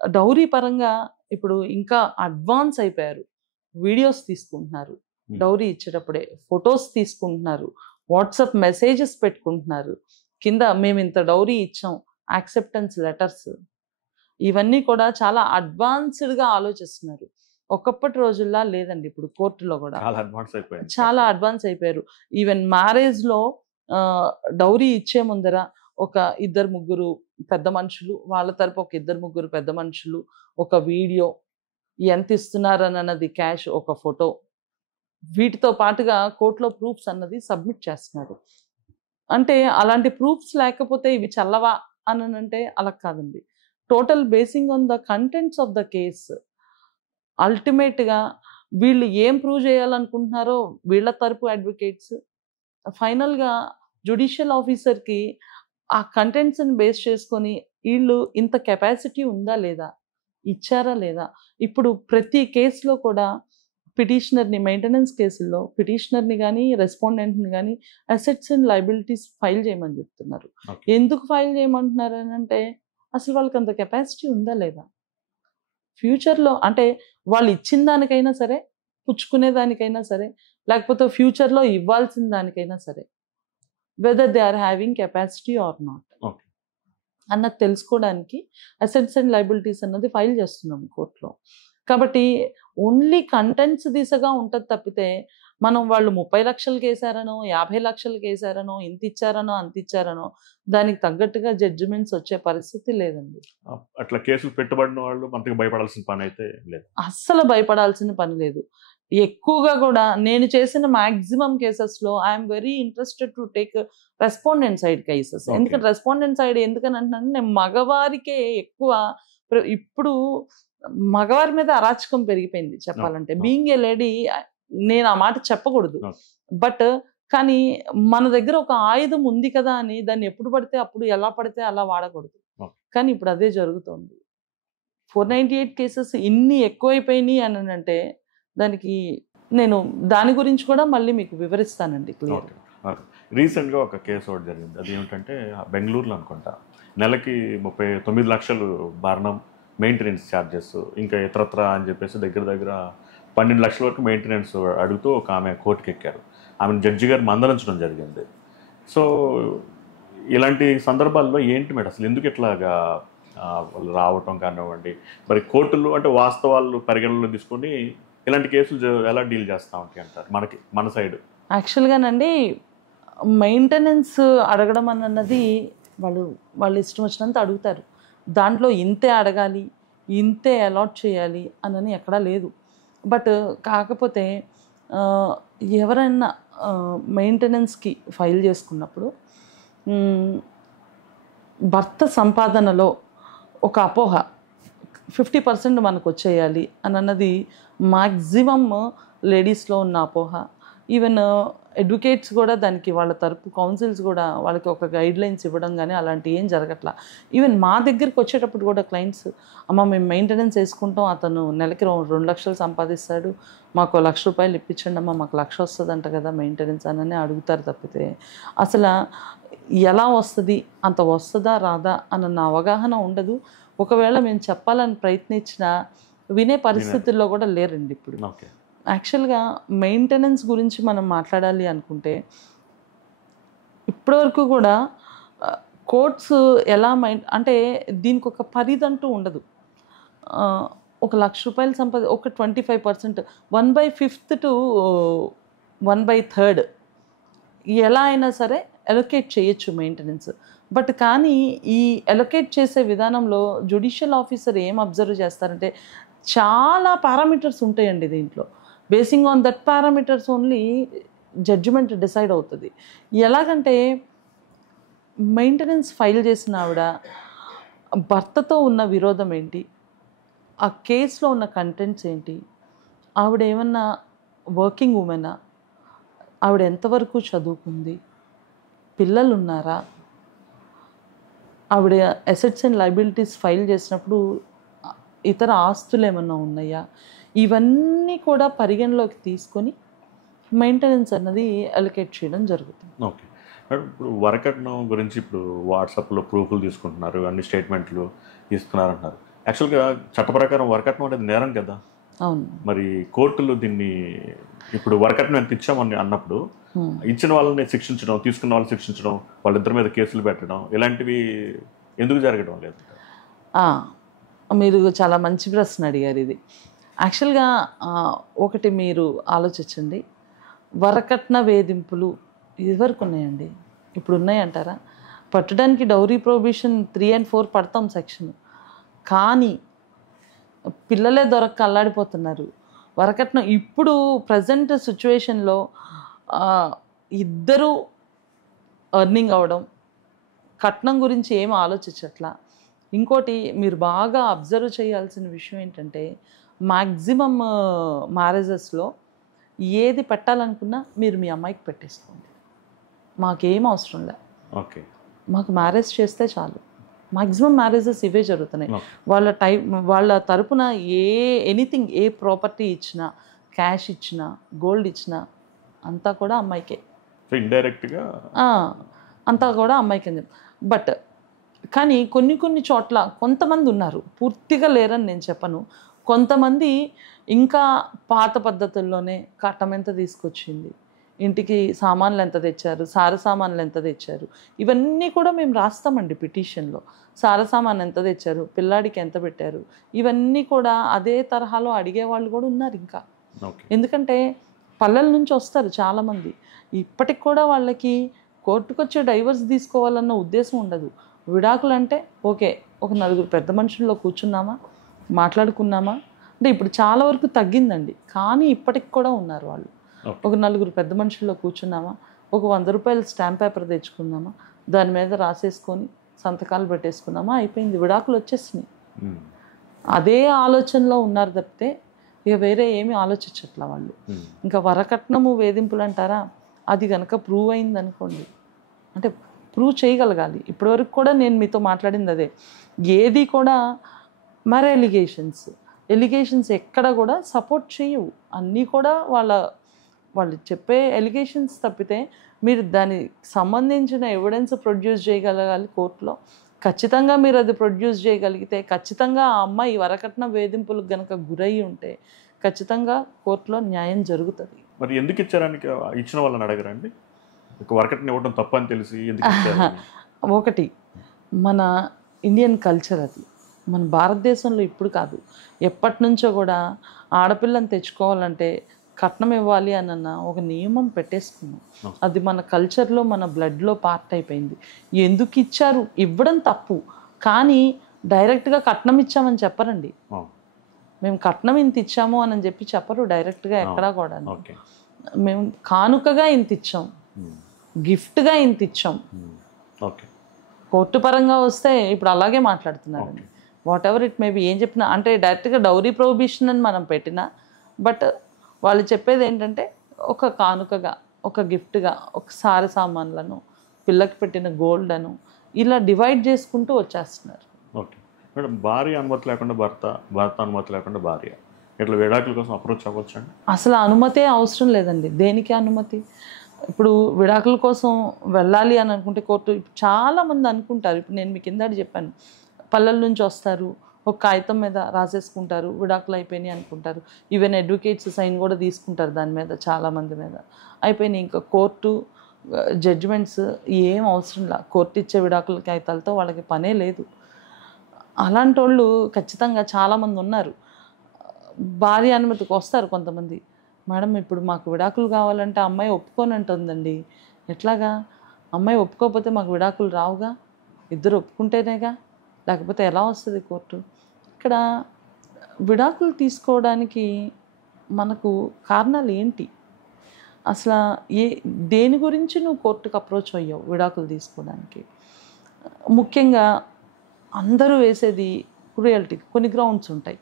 డౌరీ పరంగా ఇప్పుడు ఇంకా అడ్వాన్స్ అయిపోయారు. వీడియోస్ తీసుకుంటున్నారు, డౌరీ ఇచ్చేటప్పుడే ఫొటోస్ తీసుకుంటున్నారు, వాట్సాప్ మెసేజెస్ పెట్టుకుంటున్నారు, కింద మేము ఇంత డౌరీ ఇచ్చాం, యాక్సెప్టెన్స్ లెటర్స్, ఇవన్నీ కూడా చాలా అడ్వాన్స్డ్గా ఆలోచిస్తున్నారు. ఒకప్పటి రోజుల్లా లేదండి ఇప్పుడు కోర్టులో కూడా. చాలా అడ్వాన్స్ అయిపోయింది. చాలా అడ్వాన్స్ అయిపోయారు. ఈవెన్ మ్యారేజ్‌లో డౌరీ ఇచ్చే ముందర ఒక ఇద్దరు ముగ్గురు పెద్ద మనుషులు, వాళ్ళ తరపు ఒక ఇద్దరు ముగ్గురు పెద్ద మనుషులు, ఒక వీడియో, ఎంత ఇస్తున్నారన్నది క్యాష్, ఒక ఫోటో, వీటితో పాటుగా కోర్టులో ప్రూఫ్స్ అన్నది సబ్మిట్ చేస్తున్నారు. అంటే అలాంటి ప్రూఫ్స్ లేకపోతే ఇవి చల్లవా అనంటే అలా కాదండి. Total basing on the contents of the case. అల్టిమేట్‌గా వీళ్ళు ఏం ప్రూవ్ చేయాలనుకుంటున్నారో వీళ్ళ తరపు అడ్వకేట్స్, ఫైనల్‌గా జ్యుడిషియల్ ఆఫీసర్‌కి ఆ కంటెంట్స్‌ని బేస్ చేసుకొని ఈళ్ళు ఇంత కెపాసిటీ ఉందా లేదా? ఇచ్చారా లేదా? ఇప్పుడు ప్రతి కేస్‌లో కూడా పిటిషనర్‌ని, మెయింటెనెన్స్ కేసుల్లో పిటిషనర్‌ని గానీ, రెస్పాండెంట్‌ని గానీ అసెట్స్ అండ్ లయబిలిటీస్ ఫైల్ చేయమని చెప్తున్నారు. ఓకే. ఎందుకు ఫైల్ చేయమంటున్నారు అనంటే అసలు వాళ్ళకంత కెపాసిటీ ఉందా లేదా? ఫ్యూచర్‌లో అంటే వాళ్ళు ఇచ్చిన దానికైనా సరే, పుచ్చుకునే దానికైనా సరే, లేకపోతే ఫ్యూచర్‌లో ఇవ్వాల్సిన దానికైనా సరే, whether they are having capacity or not okay. అన్నది తెలుసుకోవడానికి అసెట్స్ అండ్ లయబిలిటీస్ అన్నది ఫైల్ చేస్తున్నాం కోర్టులో. కాబట్టి ఓన్లీ కంటెంట్స్ దిశగా ఉంటది తప్పితే, మనం వాళ్ళు 30 లక్షలకి ఏసారనో, 50 లక్షలకి ఏసారనో, ఇంత ఇచ్చారనో, అంత ఇచ్చారనో, దానికి తగ్గట్టుగా జడ్జిమెంట్స్ వచ్చే పరిస్థితి లేదండి. అట్లా కేసులు పెట్టుబడిన వాళ్ళు మనకి భయపడాల్సిన పని అయితే లేదు. అస్సలు భయపడాల్సిన పని లేదు. ఎక్కువగా కూడా నేను చేసిన మాక్సిమం కేసెస్‌లో I'm very interested to take respondent side cases. Okay. ఎందుకంటే రెస్పాండెంట్ సైడ్ ఎందుకని అంటున్నానంటే, నేను మగవారికే ఎక్కువ ఇప్పుడు మగవారి మీద అరాచకం పెరిగిపోయింది చెప్పాలంటే. ఓకే. బీయింగ్ ఏ లేడీ నేను ఆ మాట చెప్పకూడదు. ఓకే. బట్ కానీ మన దగ్గర ఒక ఆయుధం ఉంది కదా అని దాన్ని ఎప్పుడు పడితే అప్పుడు ఎలా పడితే అలా వాడకూడదు. ఓకే. కానీ ఇప్పుడు అదే జరుగుతోంది. 498 కేసెస్ ఇన్ని ఎక్కువైపోయినాయి అనంటే దానికి నేను దాని గురించి కూడా మళ్ళీ మీకు వివరిస్తానండి క్లియర్. ఓకే. ఓకే. రీసెంట్గా ఒక కేసు ఒకటి జరిగింది. అది ఏమిటంటే బెంగళూరులో అనుకుంటా, నెలకి 39 లక్షలు భరణం, మెయింటెనెన్స్ ఛార్జెస్, ఇంకా ఇతరత్ర అని చెప్పేసి దగ్గర దగ్గర 12 లక్షల వరకు మెయింటెనెన్స్ అడుగుతూ ఒక ఆమె కోర్టుకి ఎక్కారు. ఆమెను జడ్జి గారు మందలించడం జరిగింది. సో ఇలాంటి సందర్భాల్లో ఏంటి మేడం అసలు ఎందుకు ఇట్లాగా వాళ్ళు రావటం కానివ్వండి, మరి కోర్టులు అంటే వాస్తవాలు పరిగణనలో తీసుకొని ఇలాంటి కేసులు ఎలా డీల్ చేస్తూ ఉంటాయి అంటారు మనకి, మన సైడ్? యాక్చువల్గానండి మెయింటెనెన్స్ అడగడం అన్నది వాళ్ళు ఇష్టం వచ్చినంత అడుగుతారు. దాంట్లో ఇంతే అడగాలి, ఇంతే అలాట్ చేయాలి అని ఎక్కడా లేదు. బట్ కాకపోతే ఎవరైనా మెయింటెనెన్స్కి ఫైల్ చేసుకున్నప్పుడు భర్త సంపాదనలో ఒక అపోహ 50% మనకు వచ్చేయాలి అన్నది మ్యాక్సిమమ్ లేడీస్లో ఉన్న అపోహ. ఈవెన్ అడ్వకేట్స్ కూడా దానికి వాళ్ళ తరపు కౌన్సిల్స్ కూడా వాళ్ళకి ఒక గైడ్లైన్స్ ఇవ్వడం కానీ అలాంటివి ఏం జరగట్లా. ఈవెన్ మా దగ్గరికి వచ్చేటప్పుడు కూడా క్లయింట్స్, అమ్మ మేము మెయింటెనెన్స్ వేసుకుంటాం, అతను నెలకి 2 లక్షలు సంపాదిస్తాడు, మాకు ₹1,00,000 ఇప్పించండి అమ్మ, మాకు 1,00,000 వస్తుందంట కదా మెయింటెనెన్స్ అని అడుగుతారు తప్పితే అసలు ఎలా వస్తుంది, అంత వస్తుందా రాదా అన్న అవగాహన ఉండదు. ఒకవేళ మేము చెప్పాలని ప్రయత్నించినా వినే పరిస్థితుల్లో కూడా లేరండి ఇప్పుడు. ఓకే. యాక్చువల్గా మెయింటెనెన్స్ గురించి మనం మాట్లాడాలి అనుకుంటే ఇప్పటివరకు కూడా కోర్ట్స్ ఎలా అంటే దీనికి ఒక పరిధి అంటూ ఉండదు. ఒక ₹1,00,000 ఒక 25%, 1/5 to 1/3 ఎలా అయినా సరే అలొకేట్ చేయొచ్చు మెయింటెనెన్స్. బట్ కానీ ఈ అలొకేట్ చేసే విధానంలో జ్యుడిషియల్ ఆఫీసర్ ఏం అబ్జర్వ్ చేస్తారంటే చాలా పారామీటర్స్ ఉంటాయండి దీంట్లో. Basing on that parameters only judgement decide అవుతుంది. ఎలాగంటే మెయింటెనెన్స్ ఫైల్ చేసిన ఆవిడ భర్తతో ఉన్న విరోధం ఏంటి, ఆ కేసులో ఉన్న కంటెంట్స్ ఏంటి, ఆవిడ ఏమన్నా వర్కింగ్ ఉమెనా, ఆవిడ ఎంతవరకు చదువుకుంది, పిల్లలు ఉన్నారా, ఆవిడ అసెట్స్ అండ్ లయబిలిటీస్ ఫైల్ చేసినప్పుడు ఇతర ఆస్తులు ఏమన్నా ఉన్నాయా, ఇవన్నీ కూడా పరిగణలోకి తీసుకొని మెయింటెనెన్స్ అన్నది అలొకేట్ చేయడం జరుగుతుంది. ఓకే. ఇప్పుడు వరకట్నం గురించి ఇప్పుడు వాట్సాప్లో ప్రూఫ్లు తీసుకుంటున్నారు, అన్ని స్టేట్మెంట్లు ఇస్తున్నారు అంటున్నారు. యాక్చువల్గా చట్ట ప్రకారం వరకట్నం అనేది నేరం కదా. అవును. మరి కోర్టులు దీన్ని ఇప్పుడు వరకట్నం ఎంత ఇచ్చామని అన్నప్పుడు ఇచ్చిన వాళ్ళని శిక్షించడం, తీసుకున్న వాళ్ళని శిక్షించడం, వాళ్ళిద్దరి మీద కేసులు పెట్టడం, ఇలాంటివి ఎందుకు జరగడం లేదు? మీరు చాలా మంచి ప్రశ్న అడిగారు ఇది. యాక్చువల్గా ఒకటి మీరు ఆలోచించండి, వరకట్న వేధింపులు ఇదివరకు ఉన్నాయండి, ఇప్పుడు ఉన్నాయంటారా? పట్టడానికి డౌరీ ప్రొహిబిషన్ 3 and 4 పడతాం సెక్షన్, కానీ పిల్లలే దొరక్క అల్లాడిపోతున్నారు. వరకట్నం ఇప్పుడు ప్రజెంట్ సిచ్యువేషన్లో ఇద్దరు ఎర్నింగ్ అవ్వడం, కట్నం గురించి ఏం ఆలోచించట్లా. ఇంకోటి మీరు బాగా అబ్జర్వ్ చేయాల్సిన విషయం ఏంటంటే, మ్యాక్సిమమ్ మ్యారేజెస్లో ఏది పెట్టాలనుకున్నా మీరు మీ అమ్మాయికి పెట్టేసుకోండి, మాకేం అవసరం లే, ఓకే, మాకు మ్యారేజ్ చేస్తే చాలు. మ్యాక్సిమం మ్యారేజెస్ ఇవే జరుగుతున్నాయి. వాళ్ళ తరపున ఎనీథింగ్, ఏ ప్రాపర్టీ ఇచ్చినా, క్యాష్ ఇచ్చినా, గోల్డ్ ఇచ్చినా అంతా కూడా అమ్మాయికే, ఇండైరెక్ట్గా అంతా కూడా అమ్మాయికి అని చెప్పి. బట్ కానీ కొన్ని చోట్ల కొంతమంది ఉన్నారు, పూర్తిగా లేరని నేను చెప్పను, కొంతమంది ఇంకా పాత పద్ధతుల్లోనే కట్నం ఎంత తీసుకొచ్చింది, ఇంటికి సామాన్లు ఎంత తెచ్చారు, సార సామాన్లు ఎంత తెచ్చారు, ఇవన్నీ కూడా మేము రాస్తామండి పిటిషన్లో. సార సామాన్ ఎంత తెచ్చారు, పిల్లాడికి ఎంత పెట్టారు, ఇవన్నీ కూడా అదే తరహాలో అడిగేవాళ్ళు కూడా ఉన్నారు ఇంకా. ఎందుకంటే పల్లెల నుంచి వస్తారు చాలామంది, ఇప్పటికి కూడా వాళ్ళకి కోర్టుకు వచ్చే డైవర్స్ తీసుకోవాలన్న ఉద్దేశం ఉండదు. విడాకులు అంటే ఓకే, ఒక 4 పెద్ద మనుషుల్లో కూర్చున్నామా, మాట్లాడుకున్నామా అంటే ఇప్పుడు చాలా వరకు తగ్గిందండి, కానీ ఇప్పటికి కూడా ఉన్నారు వాళ్ళు. ఒక 4 పెద్ద మనుషుల్లో కూర్చున్నామా, ఒక 100 రూపాయలు స్టాంప్ పేపర్ తెచ్చుకుందామా, దాని మీద రాసేసుకొని సంతకాలు పెట్టేసుకున్నామా, అయిపోయింది, విడాకులు వచ్చేసినాయి. అదే ఆలోచనలో ఉన్నారు తప్పితే ఇక వేరే ఏమీ ఆలోచించట్లా వాళ్ళు. ఇంకా వరకట్నము వేధింపులు అంటారా, అది కనుక ప్రూవ్ అయింది అనుకోండి, అంటే ప్రూవ్ చేయగలగాలి. ఇప్పటివరకు కూడా నేను మీతో మాట్లాడింది అదే, ఏది కూడా మరి ఎలిగేషన్స్ ఎక్కడ కూడా సపోర్ట్ చేయవు, అన్నీ కూడా వాళ్ళు చెప్పే ఎలిగేషన్స్ తప్పితే మీరు దానికి సంబంధించిన ఎవిడెన్స్ ప్రొడ్యూస్ చేయగలగాలి కోర్టులో. ఖచ్చితంగా మీరు అది ప్రొడ్యూస్ చేయగలిగితే, ఖచ్చితంగా ఆ అమ్మాయి వరకట్న వేధింపులకు కనుక గురయ్యి ఉంటే ఖచ్చితంగా కోర్టులో న్యాయం జరుగుతుంది. మరి ఎందుకు ఇచ్చారని ఇచ్చిన వాళ్ళని అడగరండి, వరకట్న ఇవ్వడం తప్పని తెలిసి ఎందుకు? ఒకటి మన ఇండియన్ కల్చర్, అది మన భారతదేశంలో ఇప్పుడు కాదు, ఎప్పటి నుంచో కూడా ఆడపిల్లని తెచ్చుకోవాలంటే కట్నం ఇవ్వాలి అన్న ఒక నియమం పెట్టేసుకున్నాం. అది మన కల్చర్లో, మన బ్లడ్లో పార్ట్ అయిపోయింది. ఎందుకు ఇచ్చారు, ఇవ్వడం తప్పు, కానీ డైరెక్ట్గా కట్నం ఇచ్చామని చెప్పరండి. మేము కట్నం ఇంత ఇచ్చాము అని చెప్పి చెప్పరు డైరెక్ట్గా ఎక్కడా కూడా. మేము కానుకగా ఇంత ఇచ్చాం, గిఫ్ట్గా ఇంత ఇచ్చాం. కోర్టు పరంగా వస్తే ఇప్పుడు అలాగే మాట్లాడుతున్నారండి. What ever it may B, ఏం చెప్పినా అంటే డైరెక్ట్గా డౌరీ ప్రొహిబిషన్ అని మనం పెట్టినా, బట్ వాళ్ళు చెప్పేది ఏంటంటే ఒక కానుకగా, ఒక గిఫ్ట్గా, ఒక సార సామాన్లను, పిల్లకి పెట్టిన గోల్డ్ అను, ఇలా డివైడ్ చేసుకుంటూ వచ్చేస్తున్నారు. ఓకే మేడం, భార్య అనుమతి లేకుండా భర్త, భర్త అనుమతి లేకుండా భార్య, ఇట్లా విడాకుల కోసం అప్రోచ్ అవ్వచ్చండి? అసలు అనుమతే అవసరం లేదండి. దేనికి అనుమతి? ఇప్పుడు విడాకుల కోసం వెళ్ళాలి అని అనుకుంటే కోర్టు, చాలామంది అనుకుంటారు, ఇప్పుడు నేను మీకు కిందటి చెప్పాను, పల్లెల నుంచి వస్తారు, ఒక కాగితం మీద రాసేసుకుంటారు, విడాకులు అయిపోయినాయి అనుకుంటారు. ఈవెన్ అడ్వకేట్స్ సైన్ కూడా తీసుకుంటారు దాని మీద, చాలామంది మీద అయిపోయినాయి. ఇంకా కోర్టు జడ్జిమెంట్స్ ఏం అవసరం లేదు, కోర్టు ఇచ్చే విడాకుల కాగితాలతో వాళ్ళకి పనే లేదు. అలాంటి వాళ్ళు ఖచ్చితంగా చాలామంది ఉన్నారు. భార్య అనుమతికి వస్తారు కొంతమంది, మేడం ఇప్పుడు మాకు విడాకులు కావాలంటే అమ్మాయి ఒప్పుకొని అంటుందండి, ఎట్లాగా, అమ్మాయి ఒప్పుకోకపోతే మాకు విడాకులు రావుగా, ఇద్దరు ఒప్పుకుంటేనేగా, లేకపోతే ఎలా వస్తుంది కోర్టు? ఇక్కడ విడాకులు తీసుకోవడానికి మనకు కారణాలు ఏంటి, అసలు దేని గురించి నువ్వు కోర్టుకు అప్రోచ్ అయ్యావు విడాకులు తీసుకోవడానికి? ముఖ్యంగా అందరూ వేసేది క్రూయల్టీ, కొన్ని గ్రౌండ్స్ ఉంటాయి.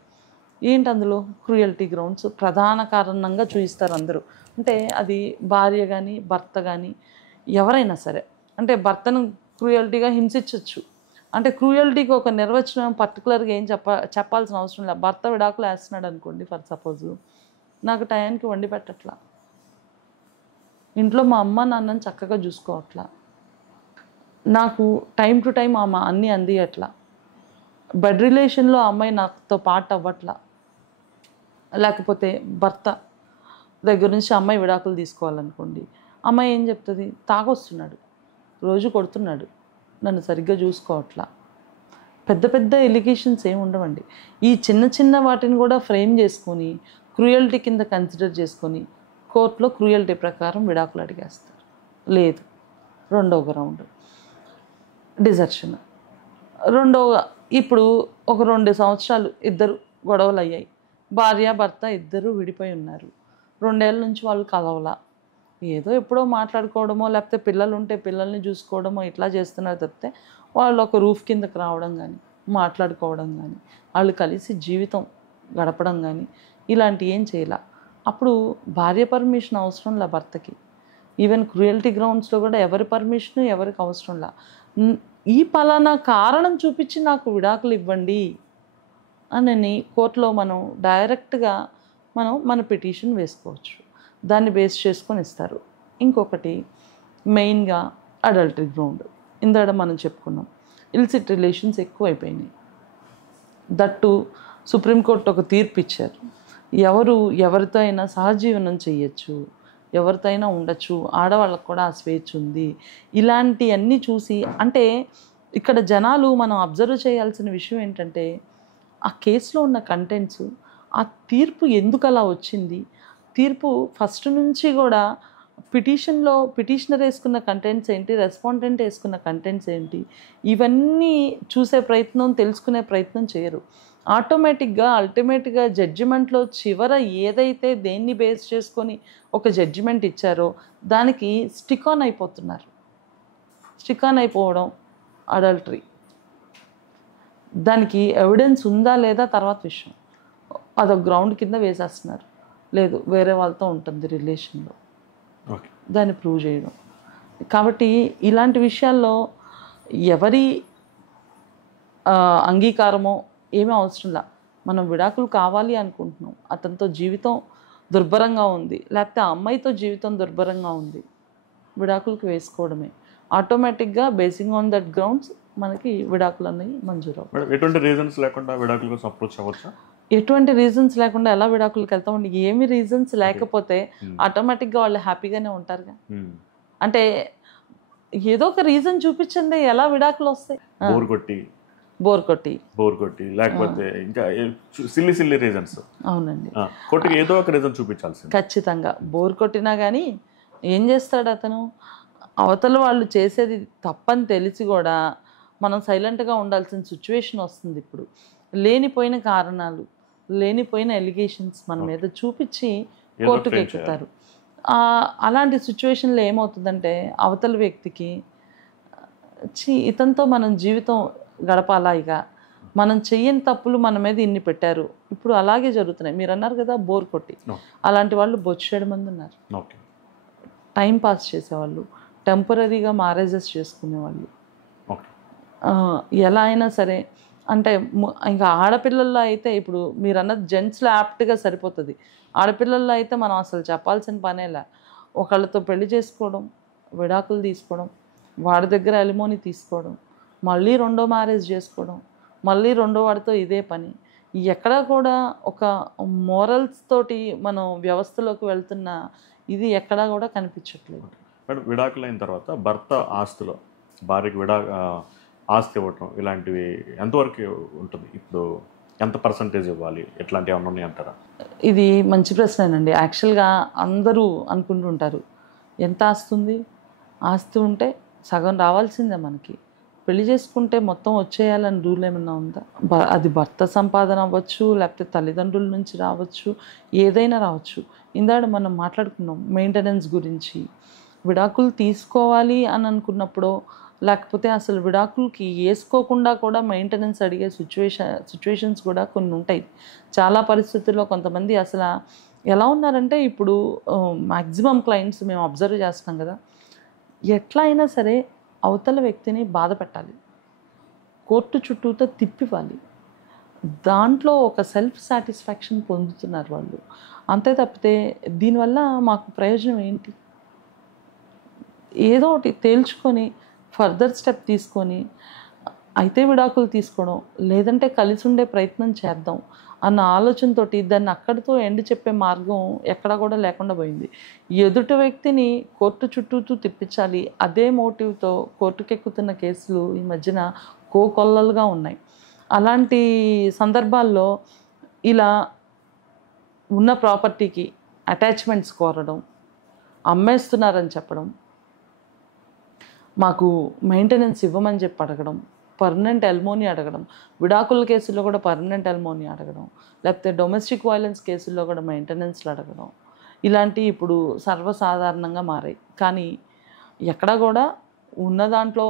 ఏంటి అందులో క్రూయల్టీ గ్రౌండ్స్ ప్రధాన కారణంగా చూపిస్తారు అందరూ. అంటే అది భార్య కానీ భర్త కానీ ఎవరైనా సరే, అంటే భర్తను క్రూయల్టీగా హింసించవచ్చు. అంటే క్రూయల్టీకి ఒక నిర్వచనం పర్టికులర్గా ఏం చెప్పాల్సిన అవసరం లేదు. భర్త విడాకులు వేస్తున్నాడు అనుకోండి, ఫర్ సపోజు, నాకు టయానికి వండి పెట్టట్లా, ఇంట్లో మా అమ్మ నాన్నని చక్కగా చూసుకోవట్లా, నాకు టైం టు టైం అన్నీ అందియట్లా, బెడ్ రిలేషన్లో అమ్మాయి నాతో పార్ట్ అవ్వట్లా, లేకపోతే భర్త దగ్గర నుంచి అమ్మాయి విడాకులు తీసుకోవాలనుకోండి, అమ్మాయి ఏం చెప్తుంది, తాగొస్తున్నాడు, రోజు కొడుతున్నాడు, నన్ను సరిగ్గా చూసుకోవట్లా, పెద్ద పెద్ద ఎలిగేషన్స్ ఏమి ఉండవండి. ఈ చిన్న చిన్న వాటిని కూడా ఫ్రేమ్ చేసుకొని క్రూయల్టీ కింద కన్సిడర్ చేసుకొని కోర్టులో క్రూయల్టీ ప్రకారం విడాకులు అడిగేస్తారు. లేదు, రెండవ గ్రౌండ్ డిజర్షన్. ఇప్పుడు ఒక 2 సంవత్సరాలు ఇద్దరు గొడవలు అయ్యాయి, భార్య భర్త ఇద్దరు విడిపోయి ఉన్నారు, 2 ఏళ్ళ నుంచి వాళ్ళు కలవలా, ఏదో ఎప్పుడో మాట్లాడుకోవడమో లేకపోతే పిల్లలు ఉంటే పిల్లల్ని చూసుకోవడమో ఇట్లా చేస్తున్నారు తప్పితే వాళ్ళు ఒక రూఫ్ కిందకి రావడం కానీ మాట్లాడుకోవడం కానీ వాళ్ళు కలిసి జీవితం గడపడం కానీ ఇలాంటి ఏం చేయాల. అప్పుడు భార్య పర్మిషన్ అవసరంలా భర్తకి. ఈవెన్ క్రూయల్టీ గ్రౌండ్స్లో కూడా ఎవరి పర్మిషన్ ఎవరికి అవసరంలా. ఈ పలానా కారణం చూపించి నాకు విడాకులు ఇవ్వండి అని కోర్టులో మనం డైరెక్ట్గా మన పిటిషన్ వేసుకోవచ్చు. దాన్ని బేస్ చేసుకొని ఇస్తారు. ఇంకొకటి మెయిన్గా అడల్టరీ గ్రౌండ్. ఇందాక మనం చెప్పుకున్నాం, ఇల్సిట్ రిలేషన్స్ ఎక్కువైపోయినాయి. దట్టు సుప్రీంకోర్టు ఒక తీర్పు ఇచ్చారు, ఎవరితో అయినా సహజీవనం చేయొచ్చు, ఎవరితో అయినా ఉండొచ్చు, ఆడవాళ్ళకు కూడా ఆ స్వేచ్ఛ ఉంది. ఇలాంటివన్నీ చూసి అంటే ఇక్కడ జనాలు మనం అబ్జర్వ్ చేయాల్సిన విషయం ఏంటంటే ఆ కేసులో ఉన్న కంటెంట్స్, ఆ తీర్పు ఎందుకు అలా వచ్చింది, తీర్పు ఫస్ట్ నుంచి కూడా పిటిషనర్ వేసుకున్న కంటెంట్స్ ఏంటి, రెస్పాండెంట్ వేసుకున్న కంటెంట్స్ ఏంటి, ఇవన్నీ చూసే ప్రయత్నం తెలుసుకునే ప్రయత్నం చేయరు. ఆటోమేటిక్గా అల్టిమేట్గా జడ్జిమెంట్లో చివర ఏదైతే దేన్ని బేస్ చేసుకొని ఒక జడ్జిమెంట్ ఇచ్చారో దానికి స్టిక్ ఆన్ అయిపోతున్నారు. స్టిక్ ఆన్ అయిపోవడం అడల్టరీ. దానికి ఎవిడెన్స్ ఉందా లేదా తర్వాత విషయం, అదొక గ్రౌండ్ కింద వేసేస్తున్నారు. లేదు, వేరే వాళ్ళతో ఉంటుంది రిలేషన్లో, దాన్ని ప్రూవ్ చేయడం. కాబట్టి ఇలాంటి విషయాల్లో ఎవరి అంగీకారమో ఏమీ అవసరంలా. మనం విడాకులు కావాలి అనుకుంటున్నాం, అతనితో జీవితం దుర్భరంగా ఉంది, లేకపోతే ఆ అమ్మాయితో జీవితం దుర్భరంగా ఉంది, విడాకులకు వేసుకోవడమే. ఆటోమేటిక్గా బేసింగ్ ఆన్ దట్ గ్రౌండ్స్ మనకి విడాకులు అనేవి మంజూరు. ఎటువంటి రీజన్స్ లేకుండా విడాకుల కోసం అప్రోచ్ అవ్వచ్చా? ఎటువంటి రీజన్స్ లేకుండా ఎలా విడాకులకు వెళ్తామండి? ఏమి రీజన్స్ లేకపోతే ఆటోమేటిక్గా వాళ్ళు హ్యాపీగానే ఉంటారుగా. అంటే ఏదో ఒక రీజన్ చూపించండి, ఎలా విడాకులు వస్తాయి? బోర్ కొట్టి లేకపోతే ఇంకా సిల్లీ రీజన్స్. అవునండి, కొట్టి ఏదో ఒక రీజన్ చూపించాల్సింది. ఖచ్చితంగా బోర్ కొట్టినా కానీ ఏం చేస్తాడు అతను, అవతల వాళ్ళు చేసేది తప్పని తెలిసి కూడా మనం సైలెంట్గా ఉండాల్సిన సిచ్యువేషన్ వస్తుంది. ఇప్పుడు లేనిపోయిన కారణాలు, లేనిపోయిన ఎలిగేషన్స్ మన మీద చూపించి కోర్టుకు ఎక్కుతారు. అలాంటి సిచ్యువేషన్లో ఏమవుతుందంటే అవతల వ్యక్తికి ఇతనితో మనం జీవితం గడపాలా, ఇక మనం చెయ్యని తప్పులు మన మీద ఇన్ని పెట్టారు. ఇప్పుడు అలాగే జరుగుతున్నాయి. మీరు అన్నారు కదా బోర్ కొట్టి, అలాంటి వాళ్ళు బొచ్చేడు మంది ఉన్నారు. టైం పాస్ చేసేవాళ్ళు, టెంపరీగా మ్యారేజెస్ చేసుకునేవాళ్ళు, ఎలా అయినా సరే. అంటే ఇంకా ఆడపిల్లల్లో అయితే ఇప్పుడు మీరు అన్నది జెంట్స్లో యాప్ట్గా సరిపోతుంది. ఆడపిల్లల్లో అయితే మనం అసలు చెప్పాల్సిన పనేలా, ఒకళ్ళతో పెళ్లి చేసుకోవడం, విడాకులు తీసుకోవడం, వాడి దగ్గర అలిమోని తీసుకోవడం, మళ్ళీ రెండో మ్యారేజ్ చేసుకోవడం, మళ్ళీ రెండో వాడితో ఇదే పని. ఎక్కడా కూడా ఒక మోరల్స్ తోటి మనం వ్యవస్థలోకి వెళ్తున్న ఇది ఎక్కడా కూడా కనిపించట్లేదు. విడాకులు అయిన తర్వాత భర్త ఆస్తిలో భార్యకి ఆస్తి ఇవ్వటం ఇలాంటివి ఎంతవరకు ఉంటుంది? ఇప్పుడు ఎంత పర్సంటేజ్ ఇవ్వాలి, ఎట్లాంటివి ఏమన్నా ఉన్నాయి అంటారా? ఇది మంచి ప్రశ్నేనండి. యాక్చువల్గా అందరూ అనుకుంటుంటారు ఎంత ఆస్తుంది, ఆస్తి ఉంటే సగం రావాల్సిందే మనకి, పెళ్లి చేసుకుంటే మొత్తం వచ్చేయాలని రూల్ ఏమన్నా ఉందా? అది భర్త సంపాదన అవ్వచ్చు, లేకపోతే తల్లిదండ్రుల నుంచి రావచ్చు, ఏదైనా రావచ్చు. ఇందాక మనం మాట్లాడుకున్నాం మెయింటెనెన్స్ గురించి. విడాకులు తీసుకోవాలి అని అనుకున్నప్పుడు, లేకపోతే అసలు విడాకులకి వేసుకోకుండా కూడా మెయింటెనెన్స్ అడిగే సిచ్యువేషన్స్ కూడా కొన్ని ఉంటాయి. చాలా పరిస్థితుల్లో కొంతమంది అసలు ఎలా ఉన్నారంటే, ఇప్పుడు మ్యాక్సిమం క్లయింట్స్ మేము అబ్జర్వ్ చేస్తాం కదా, ఎట్లా అయినా సరే అవతల వ్యక్తిని బాధ పెట్టాలి, కోర్టు చుట్టూతో తిప్పివ్వాలి, దాంట్లో ఒక సెల్ఫ్ సాటిస్ఫాక్షన్ పొందుతున్నారు వాళ్ళు. అంతే తప్పితే దీనివల్ల మాకు ప్రయోజనం ఏంటి? ఏదో ఒకటి తేల్చుకొని ఫర్దర్ స్టెప్ తీసుకొని అయితే విడాకులు తీసుకోవడం, లేదంటే కలిసి ఉండే ప్రయత్నం చేద్దాం అన్న ఆలోచనతో దాన్ని అక్కడితో ఎండ్ చెప్పే మార్గం ఎక్కడా కూడా లేకుండా పోయింది. ఎదుటి వ్యక్తిని కోర్టు చుట్టూతూ తిప్పించాలి, అదే మోటివ్తో కోర్టుకెక్కుతున్న కేసులు ఈ మధ్యన కోకొల్లలుగా ఉన్నాయి. అలాంటి సందర్భాల్లో ఇలా ఉన్న ప్రాపర్టీకి అటాచ్మెంట్స్ కోరడం, అమ్మేస్తున్నారని చెప్పడం, మాకు మెయింటెనెన్స్ ఇవ్వమని చెప్పి అడగడం, పర్మనెంట్ ఎల్మోనీ అడగడం, విడాకుల కేసుల్లో కూడా పర్మనెంట్ ఎల్మోనీ అడగడం, లేకపోతే డొమెస్టిక్ వైలెన్స్ కేసుల్లో కూడా మెయింటెనెన్స్లు అడగడం, ఇలాంటివి ఇప్పుడు సర్వసాధారణంగా మారాయి. కానీ ఎక్కడా కూడా ఉన్న దాంట్లో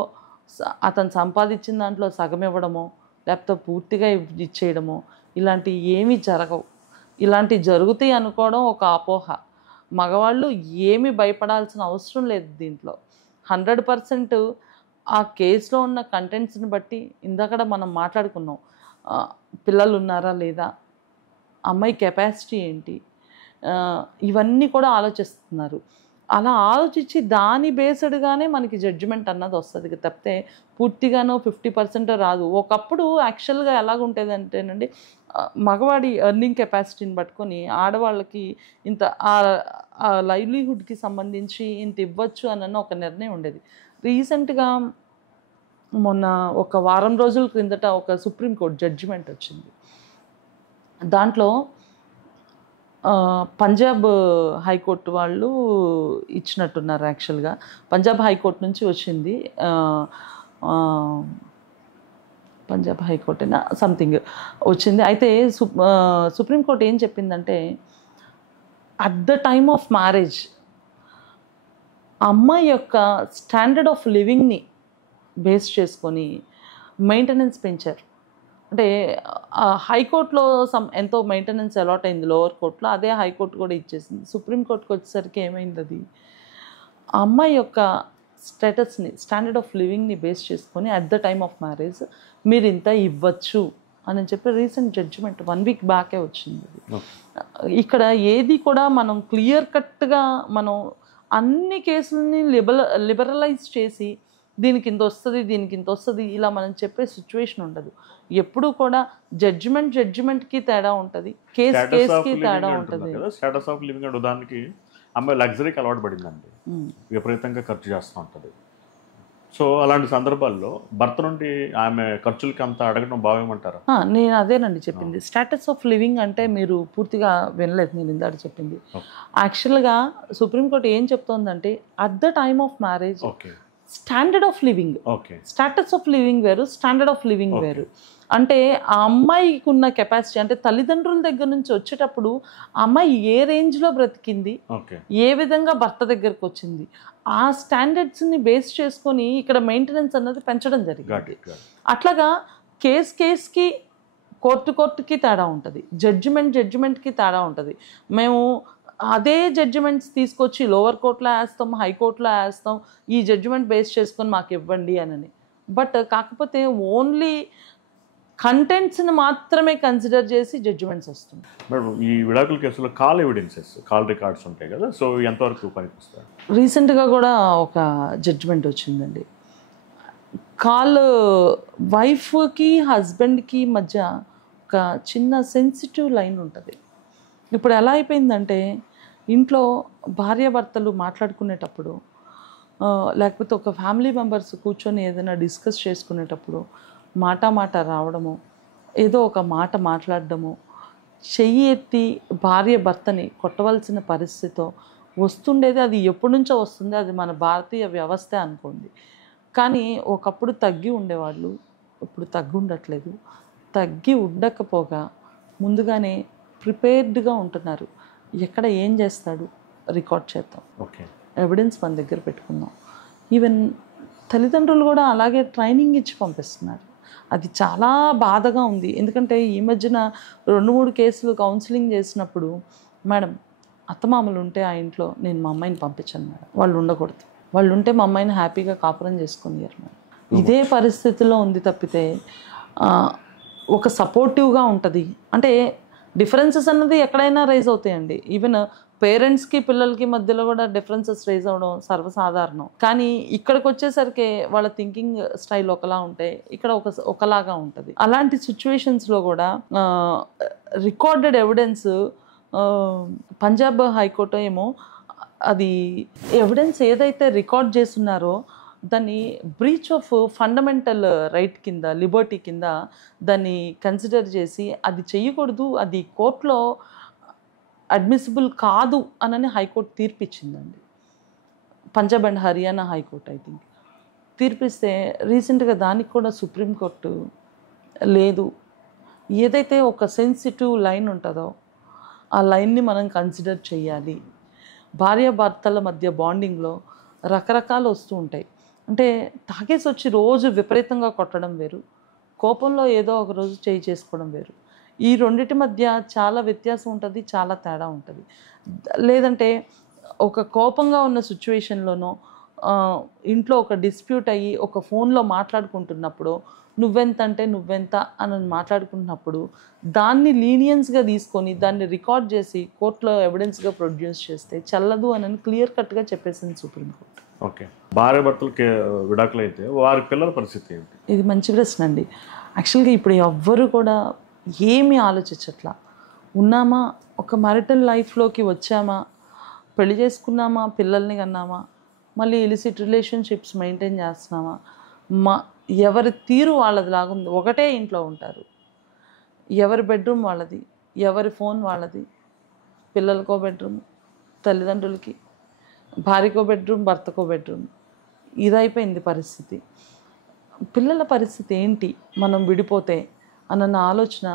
అతను సంపాదించిన దాంట్లో సగం ఇవ్వడమో లేకపోతే పూర్తిగా ఇచ్చేయడమో ఇలాంటివి ఏమీ జరగవు. ఇలాంటివి జరుగుతాయి అనుకోవడం ఒక అపోహ. మగవాళ్ళు ఏమీ భయపడాల్సిన అవసరం లేదు దీంట్లో. 100% ఆ కేసులో ఉన్న కంటెంట్స్ని బట్టి ఇందాక మనం మాట్లాడుకున్నాం, పిల్లలు ఉన్నారా లేదా, అమ్మాయి కెపాసిటీ ఏంటి, ఇవన్నీ కూడా ఆలోచిస్తున్నారు. అలా ఆలోచించి దాని బేస్డ్గానే మనకి జడ్జిమెంట్ అన్నది వస్తుంది తప్పితే పూర్తిగానో 50% రాదు. ఒకప్పుడు యాక్చువల్గా ఎలాగుంటుంది అంటేనండి, మగవాడి ఎర్నింగ్ కెపాసిటీని పట్టుకొని ఆడవాళ్ళకి ఇంత ఆ లైవ్లీహుడ్కి సంబంధించి ఇంత ఇవ్వచ్చు అన్న ఒక నిర్ణయం ఉండేది. రీసెంట్గా మొన్న ఒక వారం రోజుల క్రిందట ఒక సుప్రీంకోర్టు జడ్జిమెంట్ వచ్చింది. దాంట్లో పంజాబ్ హైకోర్టు వాళ్ళు ఇచ్చినట్టున్నారు. యాక్చువల్గా పంజాబ్ హైకోర్టు నుంచి వచ్చింది, పంజాబ్ హైకోర్టేనా సంథింగ్ వచ్చింది. అయితే సుప్రీంకోర్టు ఏం చెప్పిందంటే, at the time of marriage అమ్మాయి యొక్క స్టాండర్డ్ ఆఫ్ లివింగ్ని బేస్ చేసుకొని మెయింటెనెన్స్ పెంచారు. అంటే హైకోర్టులో ఎంతో మెయింటెనెన్స్ అలాట్ అయింది లోవర్ కోర్టులో, అదే హైకోర్టు కూడా ఇచ్చేసింది. సుప్రీంకోర్టుకి వచ్చేసరికి ఏమైంది, అది ఆ అమ్మాయి యొక్క స్టేటస్ని స్టాండర్డ్ ఆఫ్ లివింగ్ని బేస్ చేసుకొని at the time of marriage మీరు ఇంత ఇవ్వచ్చు అని చెప్పి రీసెంట్ జడ్జిమెంట్ 1 వీక్ బ్యాకే వచ్చింది. ఇక్కడ ఏది కూడా మనం క్లియర్ కట్గా మనం అన్ని కేసులని లిబరలైజ్ చేసి దీనికి ఇంత వస్తుంది దీనికి ఇంత వస్తుంది ఇలా మనం చెప్పే సిచ్యువేషన్ ఉండదు. ఎప్పుడు కూడా జడ్జిమెంట్కి తేడా ఉంటుంది, కేస్కి తేడా ఉంటుంది. స్టేటస్ ఆఫ్ లివింగ్ అంటే ఉదాహరణకి అమ్మాయి లగ్జరీకి అలవాటు పడిందండి, విపరీతంగా ఖర్చు చేస్తూ ఉంటుంది. సో అలాంటి సందర్భాల్లో భర్త నుండి ఆమె ఖర్చులకి అంత అడగడం భావ్యమంటారా? నేను అదేనండి చెప్పింది. స్టేటస్ ఆఫ్ లివింగ్ అంటే మీరు పూర్తిగా వినలేదు నేను ఇందాక చెప్పింది. యాక్చువల్గా సుప్రీంకోర్టు ఏం చెప్తోందంటే, at the time of marriage standard of living, status of living వేరు, స్టాండర్డ్ ఆఫ్ లివింగ్ వేరు. అంటే ఆ అమ్మాయికి ఉన్న కెపాసిటీ, అంటే తల్లిదండ్రుల దగ్గర నుంచి వచ్చేటప్పుడు ఆ అమ్మాయి ఏ రేంజ్లో బ్రతికింది, ఏ విధంగా భర్త దగ్గరకు వచ్చింది, ఆ స్టాండర్డ్స్ని బేస్ చేసుకొని ఇక్కడ మెయింటెనెన్స్ అన్నది పెంచడం జరిగింది. అట్లాగా కేస్కి కోర్టుకి తేడా ఉంటుంది, జడ్జిమెంట్కి తేడా ఉంటుంది. మేము అదే జడ్జిమెంట్స్ తీసుకొచ్చి లోవర్ కోర్టులో వేస్తాం, హైకోర్టులో వేస్తాం, ఈ జడ్జిమెంట్ బేస్ చేసుకొని మాకు ఇవ్వండి అని. బట్ కాకపోతే ఓన్లీ కంటెంట్స్ని మాత్రమే కన్సిడర్ చేసి జడ్జిమెంట్స్ వస్తుంది. మేడం, ఈ విడాకుల కేసులో కాల్ ఎవిడెన్సెస్, కాల్ రికార్డ్స్ ఉంటాయి కదా, సో ఎంతవరకు పనికొస్తాయి? రీసెంట్గా కూడా ఒక జడ్జిమెంట్ వచ్చిందండి. కాల్ వైఫ్కి హస్బెండ్కి మధ్య ఒక చిన్న సెన్సిటివ్ లైన్ ఉంటుంది. ఇప్పుడు ఎలా అయిపోయిందంటే, ఇంట్లో భార్యాభర్తలు మాట్లాడుకునేటప్పుడు లేకపోతే ఒక ఫ్యామిలీ మెంబర్స్ కూర్చొని ఏదైనా డిస్కస్ చేసుకునేటప్పుడు మాట రావడము, ఏదో ఒక మాట మాట్లాడడము, చెయ్యి ఎత్తి భార్య భర్తని కొట్టవలసిన పరిస్థితితో వస్తుండేది. అది ఎప్పటి నుంచో వస్తుంది, అది మన భారతీయ వ్యవస్థ అనుకోండి. కానీ ఒకప్పుడు తగ్గి ఉండేవాళ్ళు, ఇప్పుడు తగ్గి ఉండట్లేదు. తగ్గి ఉండకపోగా ముందుగానే ప్రిపేర్డ్గా ఉంటున్నారు. ఎక్కడ ఏం చేస్తాడు రికార్డ్ చేద్దాం, ఎవిడెన్స్ మన దగ్గర పెట్టుకుందాం. ఈవెన్ తల్లిదండ్రులు కూడా అలాగే ట్రైనింగ్ ఇచ్చి పంపిస్తున్నారు. అది చాలా బాధగా ఉంది. ఎందుకంటే ఈ మధ్యన 2-3 కేసులు కౌన్సిలింగ్ చేసినప్పుడు, మేడం అత్తమామలు ఉంటే ఆ ఇంట్లో నేను మా అమ్మాయిని పంపించాను మేడం, వాళ్ళు ఉండకూడదు, వాళ్ళు ఉంటే మా అమ్మాయిని హ్యాపీగా కాపురం చేసుకున్నారు మేడం. ఇదే పరిస్థితిలో ఉంది తప్పితే ఒక సపోర్టివ్గా ఉంటుంది. అంటే డిఫరెన్సెస్ అన్నది ఎక్కడైనా రైజ్ అవుతాయండి. ఈవెన్ పేరెంట్స్కి పిల్లలకి మధ్యలో కూడా డిఫరెన్సెస్ రైజ్ అవ్వడం సర్వసాధారణం. కానీ ఇక్కడికి వచ్చేసరికి వాళ్ళ థింకింగ్ స్టైల్ ఒకలా ఉంటే ఇక్కడ ఒకలాగా ఉంటుంది. అలాంటి సిచ్యువేషన్స్లో కూడా రికార్డెడ్ ఎవిడెన్స్, పంజాబ్ హైకోర్టు ఏమో అది ఎవిడెన్స్ ఏదైతే రికార్డ్ చేస్తున్నారో దాన్ని బ్రీచ్ ఆఫ్ ఫండమెంటల్ రైట్ కింద, లిబర్టీ కింద దాన్ని కన్సిడర్ చేసి అది చెయ్యకూడదు, అది కోర్టులో అడ్మిసిబుల్ కాదు అని హైకోర్టు తీర్పిచ్చిందండి. Punjab and Haryana high court I think తీర్పిస్తే రీసెంట్గా దానికి కూడా సుప్రీంకోర్టు లేదు, ఏదైతే ఒక సెన్సిటివ్ లైన్ ఉంటుందో ఆ లైన్ని మనం కన్సిడర్ చేయాలి. భార్యాభర్తల మధ్య బాండింగ్లో రకరకాలు వస్తూ ఉంటాయి. అంటే తాగేసి వచ్చి రోజు విపరీతంగా కొట్టడం వేరు, కోపంలో ఏదో ఒక రోజు చేయి చేసుకోవడం వేరు. ఈ రెండిటి మధ్య చాలా వ్యత్యాసం ఉంటుంది, చాలా తేడా ఉంటుంది. లేదంటే ఒక కోపంగా ఉన్న సిచ్యువేషన్లోనో ఇంట్లో ఒక డిస్ప్యూట్ అయ్యి ఒక ఫోన్లో మాట్లాడుకుంటున్నప్పుడు నువ్వెంత అంటే నువ్వెంత అని మాట్లాడుకుంటున్నప్పుడు దాన్ని లీనియన్స్గా తీసుకొని దాన్ని రికార్డ్ చేసి కోర్టులో ఎవిడెన్స్గా ప్రొడ్యూస్ చేస్తే చెల్లదు అని క్లియర్ కట్గా చెప్పేసింది సుప్రీంకోర్టు. ఓకే, భార్య భర్తలకి విడాకులు అయితే వారి పిల్లల పరిస్థితి ఏంటి? ఇది మంచి ప్రశ్న అండి. యాక్చువల్గా ఇప్పుడు ఎవ్వరు కూడా ఏమీ ఆలోచించట్లా. ఉన్నామా, ఒక మ్యారిటల్ లైఫ్లోకి వచ్చామా, పెళ్లి చేసుకున్నామా, పిల్లల్ని కన్నామా, మళ్ళీ ఇలిసిట్ రిలేషన్షిప్స్ మెయింటైన్ చేస్తున్నామా, ఎవరి తీరు వాళ్ళది లాగుంది. ఒకటే ఇంట్లో ఉంటారు, ఎవరి బెడ్రూమ్ వాళ్ళది, ఎవరి ఫోన్ వాళ్ళది, పిల్లలకో బెడ్రూమ్, తల్లిదండ్రులకి, భార్యకో బెడ్రూమ్, భర్తకో బెడ్రూమ్. ఇదైపోయింది పరిస్థితి. పిల్లల పరిస్థితి ఏంటి మనం విడిపోతే అన్న ఆలోచన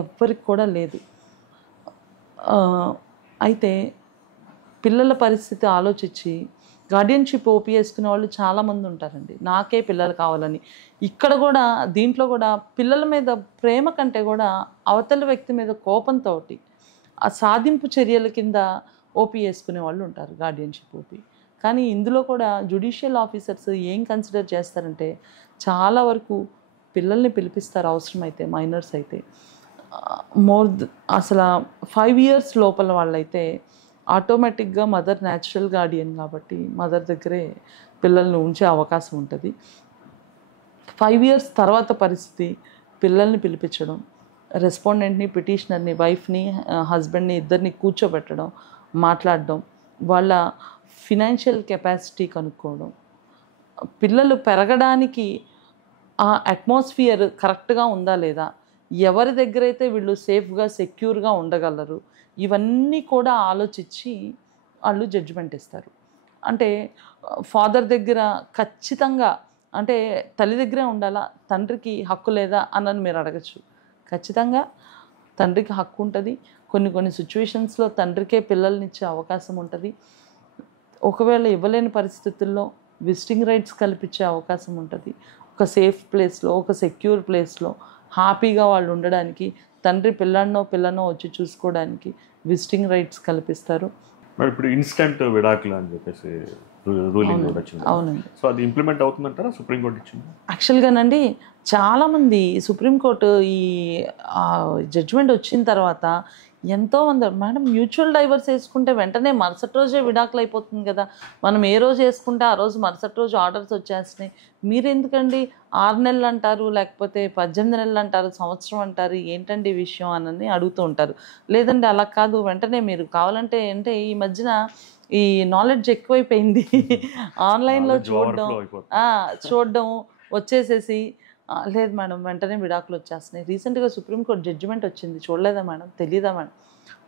ఎవ్వరికి కూడా లేదు. అయితే పిల్లల పరిస్థితి ఆలోచించి గార్డియన్షిప్ ఓపీ వేసుకునే వాళ్ళు చాలామంది ఉంటారండి, నాకే పిల్లలు కావాలని. ఇక్కడ కూడా దీంట్లో కూడా పిల్లల మీద ప్రేమ కంటే కూడా అవతల వ్యక్తి మీద కోపంతో ఆ సాధింపు చర్యల కింద ఓపీ వేసుకునే వాళ్ళు ఉంటారు, గార్డియన్షిప్ ఓపీ. కానీ ఇందులో కూడా జ్యుడిషియల్ ఆఫీసర్స్ ఏం కన్సిడర్ చేస్తారంటే చాలా వరకు పిల్లల్ని పిలిపిస్తారు అవసరమైతే, మైనర్స్ అయితే. అసలు 5 years లోపల వాళ్ళైతే ఆటోమేటిక్గా మదర్ న్యాచురల్ గార్డియన్ కాబట్టి మదర్ దగ్గరే పిల్లల్ని ఉంచే అవకాశం ఉంటుంది. 5 years తర్వాత పరిస్థితి పిల్లల్ని పిలిపించడం, రెస్పాండెంట్ని, పిటిషనర్ని, వైఫ్ని, హస్బెండ్ని ఇద్దరిని కూర్చోబెట్టడం, మాట్లాడడం, వాళ్ళ ఫినాన్షియల్ కెపాసిటీ కనుక్కోవడం, పిల్లలు పెరగడానికి ఆ అట్మాస్ఫియర్ కరెక్ట్గా ఉందా లేదా, ఎవరి దగ్గర అయితే వీళ్ళు సేఫ్గా సెక్యూర్గా ఉండగలరు, ఇవన్నీ కూడా ఆలోచించి వాళ్ళు జడ్జిమెంట్ ఇస్తారు. అంటే ఫాదర్ దగ్గర ఖచ్చితంగా, అంటే తల్లి దగ్గరే ఉండాలా, తండ్రికి హక్కు లేదా అన్నది మీరు అడగచ్చు. ఖచ్చితంగా తండ్రికి హక్కు ఉంటుంది. కొన్ని సిచ్యువేషన్స్లో తండ్రికే పిల్లల్నిచ్చే అవకాశం ఉంటుంది. ఒకవేళ ఇవ్వలేని పరిస్థితుల్లో విజిటింగ్ రైట్స్ కల్పించే అవకాశం ఉంటుంది. ఒక సేఫ్ ప్లేస్లో, ఒక సెక్యూర్ ప్లేస్లో హ్యాపీగా వాళ్ళు ఉండడానికి, తండ్రి పిల్లనో వచ్చి చూసుకోవడానికి విజిటింగ్ రైట్స్ కల్పిస్తారు. మరి ఇప్పుడు ఇన్స్టెంట్ విడాకులు అని చెప్పేసి రూలింగ్ కూడా వచ్చింది. అవునండి. సో అది ఇంప్లిమెంట్ అవుతుందంటారా సుప్రీంకోర్టు ఇచ్చింది? యాక్చువల్గానండి చాలామంది సుప్రీంకోర్టు ఈ జడ్జిమెంట్ వచ్చిన తర్వాత ఎంతోమంది మేడం మ్యూచువల్ డైవర్స్ వేసుకుంటే వెంటనే మరుసటి రోజే విడాకులు అయిపోతుంది కదా, మనం ఏ రోజు వేసుకుంటే ఆ రోజు మరుసటి రోజు ఆర్డర్స్ వచ్చేస్తున్నాయి, మీరెందుకండి 6 నెలలు అంటారు, లేకపోతే 18 నెలలు అంటారు, సంవత్సరం అంటారు, ఏంటండి ఈ విషయం అని అడుగుతూ ఉంటారు. లేదండి అలా కాదు, వెంటనే మీరు కావాలంటే అంటే ఈ మధ్యన ఈ నాలెడ్జ్ ఎక్కువైపోయింది, ఆన్లైన్లో చూడడం వచ్చేసేసి లేదు మేడం వెంటనే విడాకులు వచ్చేస్తున్నాయి. రీసెంట్గా సుప్రీంకోర్టు జడ్జిమెంట్ వచ్చింది, చూడలేదా మేడం, తెలీదా మేడం,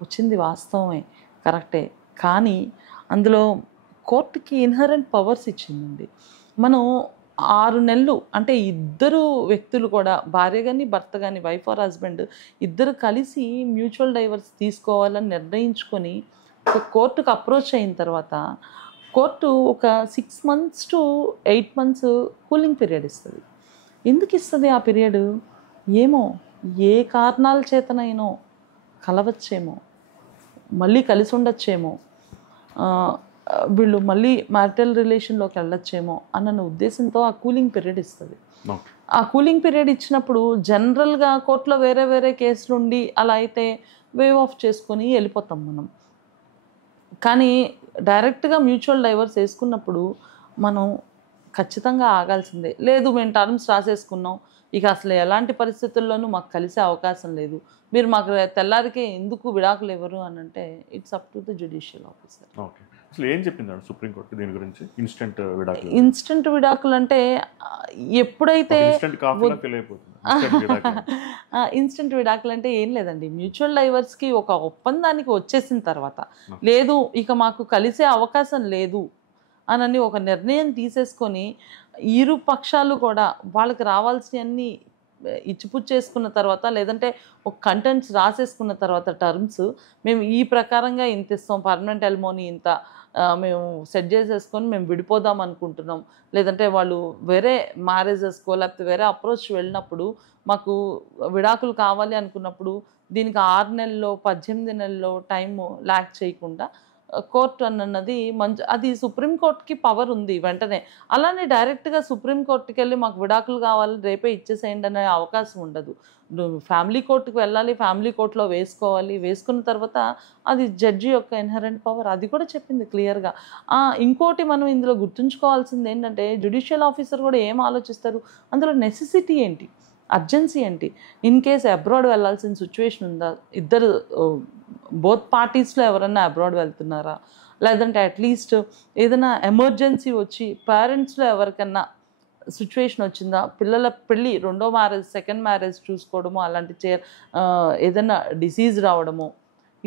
వచ్చింది వాస్తవమే, కరెక్టే. కానీ అందులో కోర్టుకి ఇన్హరెంట్ పవర్స్ ఇచ్చిందండి. మనం 6 నెలలు అంటే ఇద్దరు వ్యక్తులు కూడా, భార్య కానీ భర్త కానీ, వైఫ్ ఆర్ హస్బెండ్ ఇద్దరు కలిసి మ్యూచువల్ డైవర్స్ తీసుకోవాలని నిర్ణయించుకొని ఒక కోర్టుకు అప్రోచ్ అయిన తర్వాత కోర్టు ఒక 6 months to 8 months cooling period ఇస్తుంది. ఎందుకు ఇస్తుంది ఆ పీరియడ్? ఏమో, ఏ కారణాల చేతనైనో కలవచ్చేమో, మళ్ళీ కలిసి ఉండొచ్చేమో, వీళ్ళు మళ్ళీ మ్యారిటల్ రిలేషన్లోకి వెళ్ళొచ్చేమో అన్న ఉద్దేశంతో ఆ కూలింగ్ పీరియడ్ ఇస్తుంది. ఆ కూలింగ్ పీరియడ్ ఇచ్చినప్పుడు జనరల్గా కోర్టులో వేరే వేరే కేసులు ఉండి అలా అయితే వేవ్ ఆఫ్ చేసుకొని వెళ్ళిపోతాం మనం. కానీ డైరెక్ట్గా మ్యూచువల్ డైవర్స్ వేసుకున్నప్పుడు మనం ఖచ్చితంగా ఆగాల్సిందే. లేదు మేము టర్మ్స్ రాసేసుకున్నాం, ఇక అసలు ఎలాంటి పరిస్థితుల్లోనూ మాకు కలిసే అవకాశం లేదు, మీరు మాకు తెల్లారికే ఎందుకు విడాకులు ఇవ్వరు అని అంటే it's up to the judicial officer. Okay. అసలు ఏం చెప్పింది సుప్రీంకోర్టు దీని గురించి? ఇన్స్టెంట్ విడాకులు అంటే ఎప్పుడైతే ఇన్స్టెంట్ విడాకులు అంటే ఏం లేదండి, మ్యూచువల్ డైవర్స్కి ఒక ఒప్పందానికి వచ్చేసిన తర్వాత లేదు ఇక మాకు కలిసే అవకాశం లేదు అని ఒక నిర్ణయం తీసేసుకొని ఇరు పక్షాలు కూడా వాళ్ళకి రావాల్సినవన్నీ ఇచ్చిపుచ్చేసుకున్న తర్వాత, లేదంటే ఒక కంటెంట్స్ రాసేసుకున్న తర్వాత టర్మ్స్, మేము ఈ ప్రకారంగా ఇంత ఇస్తాం, పర్మనెంట్ ఎలిమోనీ ఇంత మేము సెట్ చేసేసుకొని మేము విడిపోదాం అనుకుంటున్నాం, లేదంటే వాళ్ళు వేరే మ్యారేజెస్కో లేకపోతే వేరే అప్రోచ్ వెళ్ళినప్పుడు మాకు విడాకులు కావాలి అనుకున్నప్పుడు దీనికి 6 నెలల్లో 18 నెలల్లో టైము ల్యాక్ చేయకుండా కోర్టు అన్నది మంచి, అది సుప్రీంకోర్టుకి పవర్ ఉంది వెంటనే. అలానే డైరెక్ట్గా సుప్రీంకోర్టుకి వెళ్ళి మాకు విడాకులు కావాలి రేపే ఇచ్చేసేయండి అనే అవకాశం ఉండదు. ఫ్యామిలీ కోర్టుకు వెళ్ళాలి, ఫ్యామిలీ కోర్టులో వేసుకోవాలి, వేసుకున్న తర్వాత అది జడ్జి యొక్క ఇన్హరెంట్ పవర్, అది కూడా చెప్పింది క్లియర్గా. ఇంకోటి మనం ఇందులో గుర్తుంచుకోవాల్సింది ఏంటంటే జ్యుడిషియల్ ఆఫీసర్ కూడా ఏం ఆలోచిస్తారు, అందులో నెసెసిటీ ఏంటి, అర్జెన్సీ ఏంటి, ఇన్ కేస్ అబ్రాడ్ వెళ్ళాల్సిన సిచ్యువేషన్ ఉందా, ఇద్దరు బోత్ పార్టీస్లో ఎవరన్నా అబ్రాడ్ వెళ్తున్నారా, లేదంటే అట్లీస్ట్ ఏదైనా ఎమర్జెన్సీ వచ్చి పేరెంట్స్లో ఎవరికన్నా సిచ్యువేషన్ వచ్చిందా, పిల్లల పెళ్ళి, రెండో మ్యారేజ్, సెకండ్ మ్యారేజ్ చూసుకోవడము, అలాంటి ఏదైనా డిసీజ్ రావడము,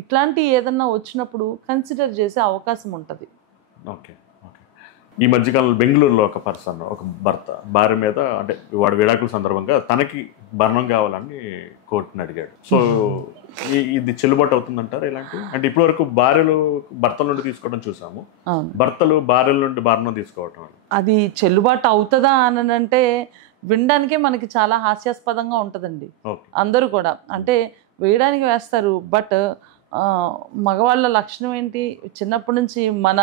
ఇట్లాంటి ఏదన్నా వచ్చినప్పుడు కన్సిడర్ చేసే అవకాశం ఉంటుంది. Okay okay. ఈ మధ్యకాలంలో బెంగళూరులో ఒక పర్సన్, ఒక భర్త భార్య మీద, అంటే వాడు విడాకుల సందర్భంగా తనకి భరణం కావాలని కోర్టుని అడిగాడు. సో ఇది చెల్లుబాటు అవుతుందంటారా ఇలాంటి? అంటే ఇప్పటి వరకు భార్యలు భర్తల నుండి తీసుకోవడం చూసాము, భర్తలు భార్యల నుండి భరణం తీసుకోవటం, అది చెల్లుబాటు అవుతుందా అని అంటే వినడానికే మనకి చాలా హాస్యాస్పదంగా ఉంటుందండి. అందరూ కూడా అంటే వేయడానికి వేస్తారు, బట్ మగవాళ్ళ లక్షణం ఏంటి, చిన్నప్పటి నుంచి మన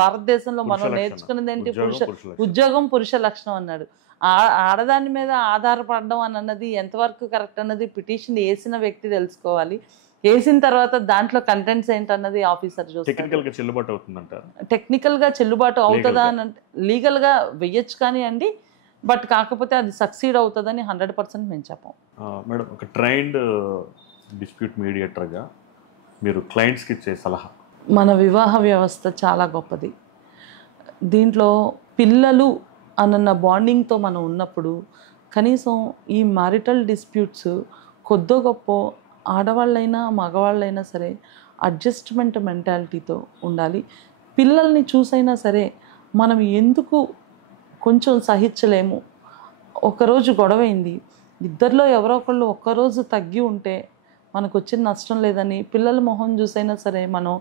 భారతదేశంలో మనం నేర్చుకున్నది ఏంటి, ఉద్యోగం పురుష లక్షణం అన్నాడు. ఆడదాని మీద ఆధారపడడం అన్నది ఎంతవరకు కరెక్ట్ అన్నది పిటిషన్ వేసిన వ్యక్తి తెలుసుకోవాలి. వేసిన తర్వాత దాంట్లో కంటెంట్స్ ఏంటన్నది ఆఫీసర్ చూస్తారు. టెక్నికల్గా చెల్లుబాటు అవుతుందా అని అంటే లీగల్గా వెయ్యొచ్చు కానీ అండి, బట్ కాకపోతే అది సక్సీడ్ అవుతుందని 100% మేము చెప్పాం. మేడం, ఒక ట్రైన్డ్ డిస్ప్యూట్ మీడియేటర్గా మీరు క్లయింట్స్కి ఇచ్చే సలహా? మన వివాహ వ్యవస్థ చాలా గొప్పది. దీంట్లో పిల్లలు అన్న బాండింగ్తో మనం ఉన్నప్పుడు కనీసం ఈ మ్యారిటల్ డిస్ప్యూట్స్ కొద్దో గొప్ప ఆడవాళ్ళైనా మగవాళ్ళైనా సరే అడ్జస్ట్మెంట్ మెంటాలిటీతో ఉండాలి. పిల్లల్ని చూసైనా సరే మనం ఎందుకు కొంచెం సహించలేము, ఒకరోజు గొడవైంది, ఇద్దరిలో ఎవరో ఒకళ్ళు ఒక్కరోజు తగ్గి ఉంటే మనకు వచ్చిన నష్టం లేదని పిల్లల మొహం చూసైనా సరే మనం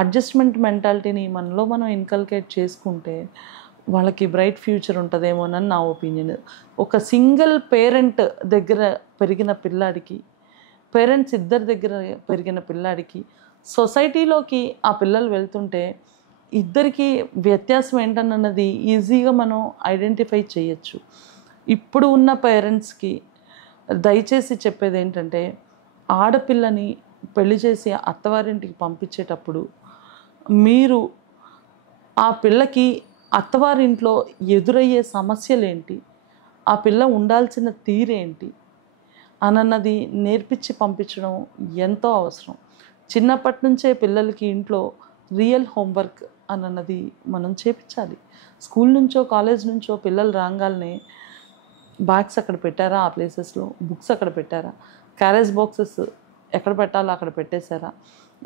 అడ్జస్ట్మెంట్ మెంటాలిటీని మనలో మనం ఇన్కల్కేట్ చేసుకుంటే వాళ్ళకి బ్రైట్ ఫ్యూచర్ ఉంటుందేమోనని నా ఒపీనియన్. ఒక సింగిల్ పేరెంట్ దగ్గర పెరిగిన పిల్లాడికి, పేరెంట్స్ ఇద్దరి దగ్గర పెరిగిన పిల్లాడికి సొసైటీలోకి ఆ పిల్లలు వెళ్తుంటే ఇద్దరికి వ్యత్యాసం ఏంటన్నది ఈజీగా మనం ఐడెంటిఫై చేయొచ్చు. ఇప్పుడు ఉన్న పేరెంట్స్కి దయచేసి చెప్పేది ఏంటంటే, ఆడపిల్లని పెళ్లి చేసి అత్తవారింటికి పంపించేటప్పుడు మీరు ఆ పిల్లకి అత్తవారింట్లో ఎదురయ్యే సమస్యలేంటి, ఆ పిల్ల ఉండాల్సిన తీరేంటి అన్నది నేర్పించి పంపించడం ఎంతో అవసరం. చిన్నప్పటి నుంచే పిల్లలకి ఇంట్లో రియల్ హోంవర్క్ అన్నది మనం చేపించాలి. స్కూల్ నుంచో కాలేజ్ నుంచో పిల్లలు రాగానే బ్యాగ్స్ అక్కడ పెట్టారా, ఆ ప్లేసెస్లో బుక్స్ అక్కడ పెట్టారా, క్యారేజ్ బాక్సెస్ ఎక్కడ పెట్టాలో అక్కడ పెట్టేశారా,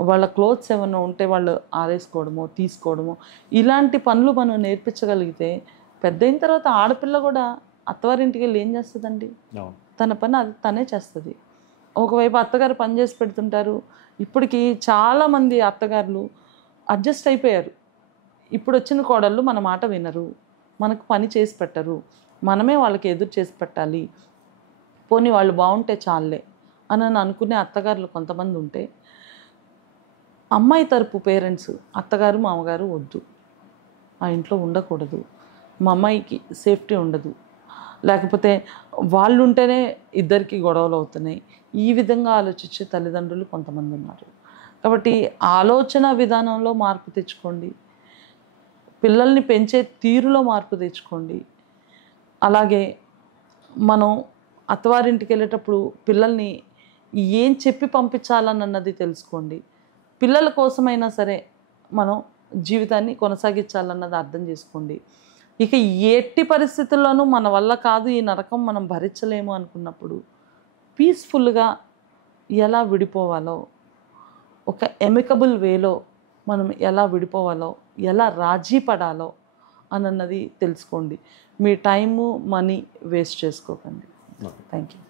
వాళ్ళ క్లోత్స్ ఏమైనా ఉంటే వాళ్ళు ఆరేసుకోవడమో తీసుకోవడమో, ఇలాంటి పనులు మనం నేర్పించగలిగితే పెద్ద అయిన తర్వాత ఆడపిల్ల కూడా అత్తవారింటికి వెళ్ళి ఏం చేస్తుందండి, తన పని అది తనే చేస్తుంది. ఒకవైపు అత్తగారు పని చేసి పెడుతుంటారు. ఇప్పటికి చాలామంది అత్తగారులు అడ్జస్ట్ అయిపోయారు. ఇప్పుడు వచ్చిన కోడళ్ళు మన మాట వినరు, మనకు పని చేసి పెట్టరు, మనమే వాళ్ళకి ఎదురు చేసి పెట్టాలి, పోనీ వాళ్ళు బాగుంటే చాలే అని అనుకునే అత్తగారులు కొంతమంది ఉంటే, అమ్మాయి తరపు పేరెంట్స్ అత్తగారు మామగారు వద్దు, ఆ ఇంట్లో ఉండకూడదు, మా అమ్మాయికి సేఫ్టీ ఉండదు, లేకపోతే వాళ్ళు ఉంటేనే ఇద్దరికి గొడవలు అవుతున్నాయి, ఈ విధంగా ఆలోచించే తల్లిదండ్రులు కొంతమంది ఉన్నారు. కాబట్టి ఆలోచన విధానంలో మార్పు తెచ్చుకోండి, పిల్లల్ని పెంచే తీరులో మార్పు తెచ్చుకోండి. అలాగే మనం అత్తవారింటికి వెళ్ళేటప్పుడు పిల్లల్ని ఏం చెప్పి పంపించాలన్నది తెలుసుకోండి. పిల్లల కోసమైనా సరే మనం జీవితాన్ని కొనసాగించాలన్నది అర్థం చేసుకోండి. ఇక ఎట్టి పరిస్థితుల్లోనూ మన వల్ల కాదు, ఈ నరకం మనం భరించలేము అనుకున్నప్పుడు పీస్ఫుల్గా ఎలా విడిపోవాలో, ఒక ఎమికబుల్ వేలో మనం ఎలా విడిపోవాలో, ఎలా రాజీ పడాలో అన్నది తెలుసుకోండి. మీ టైము మనీ వేస్ట్ చేసుకోకండి. Thank you.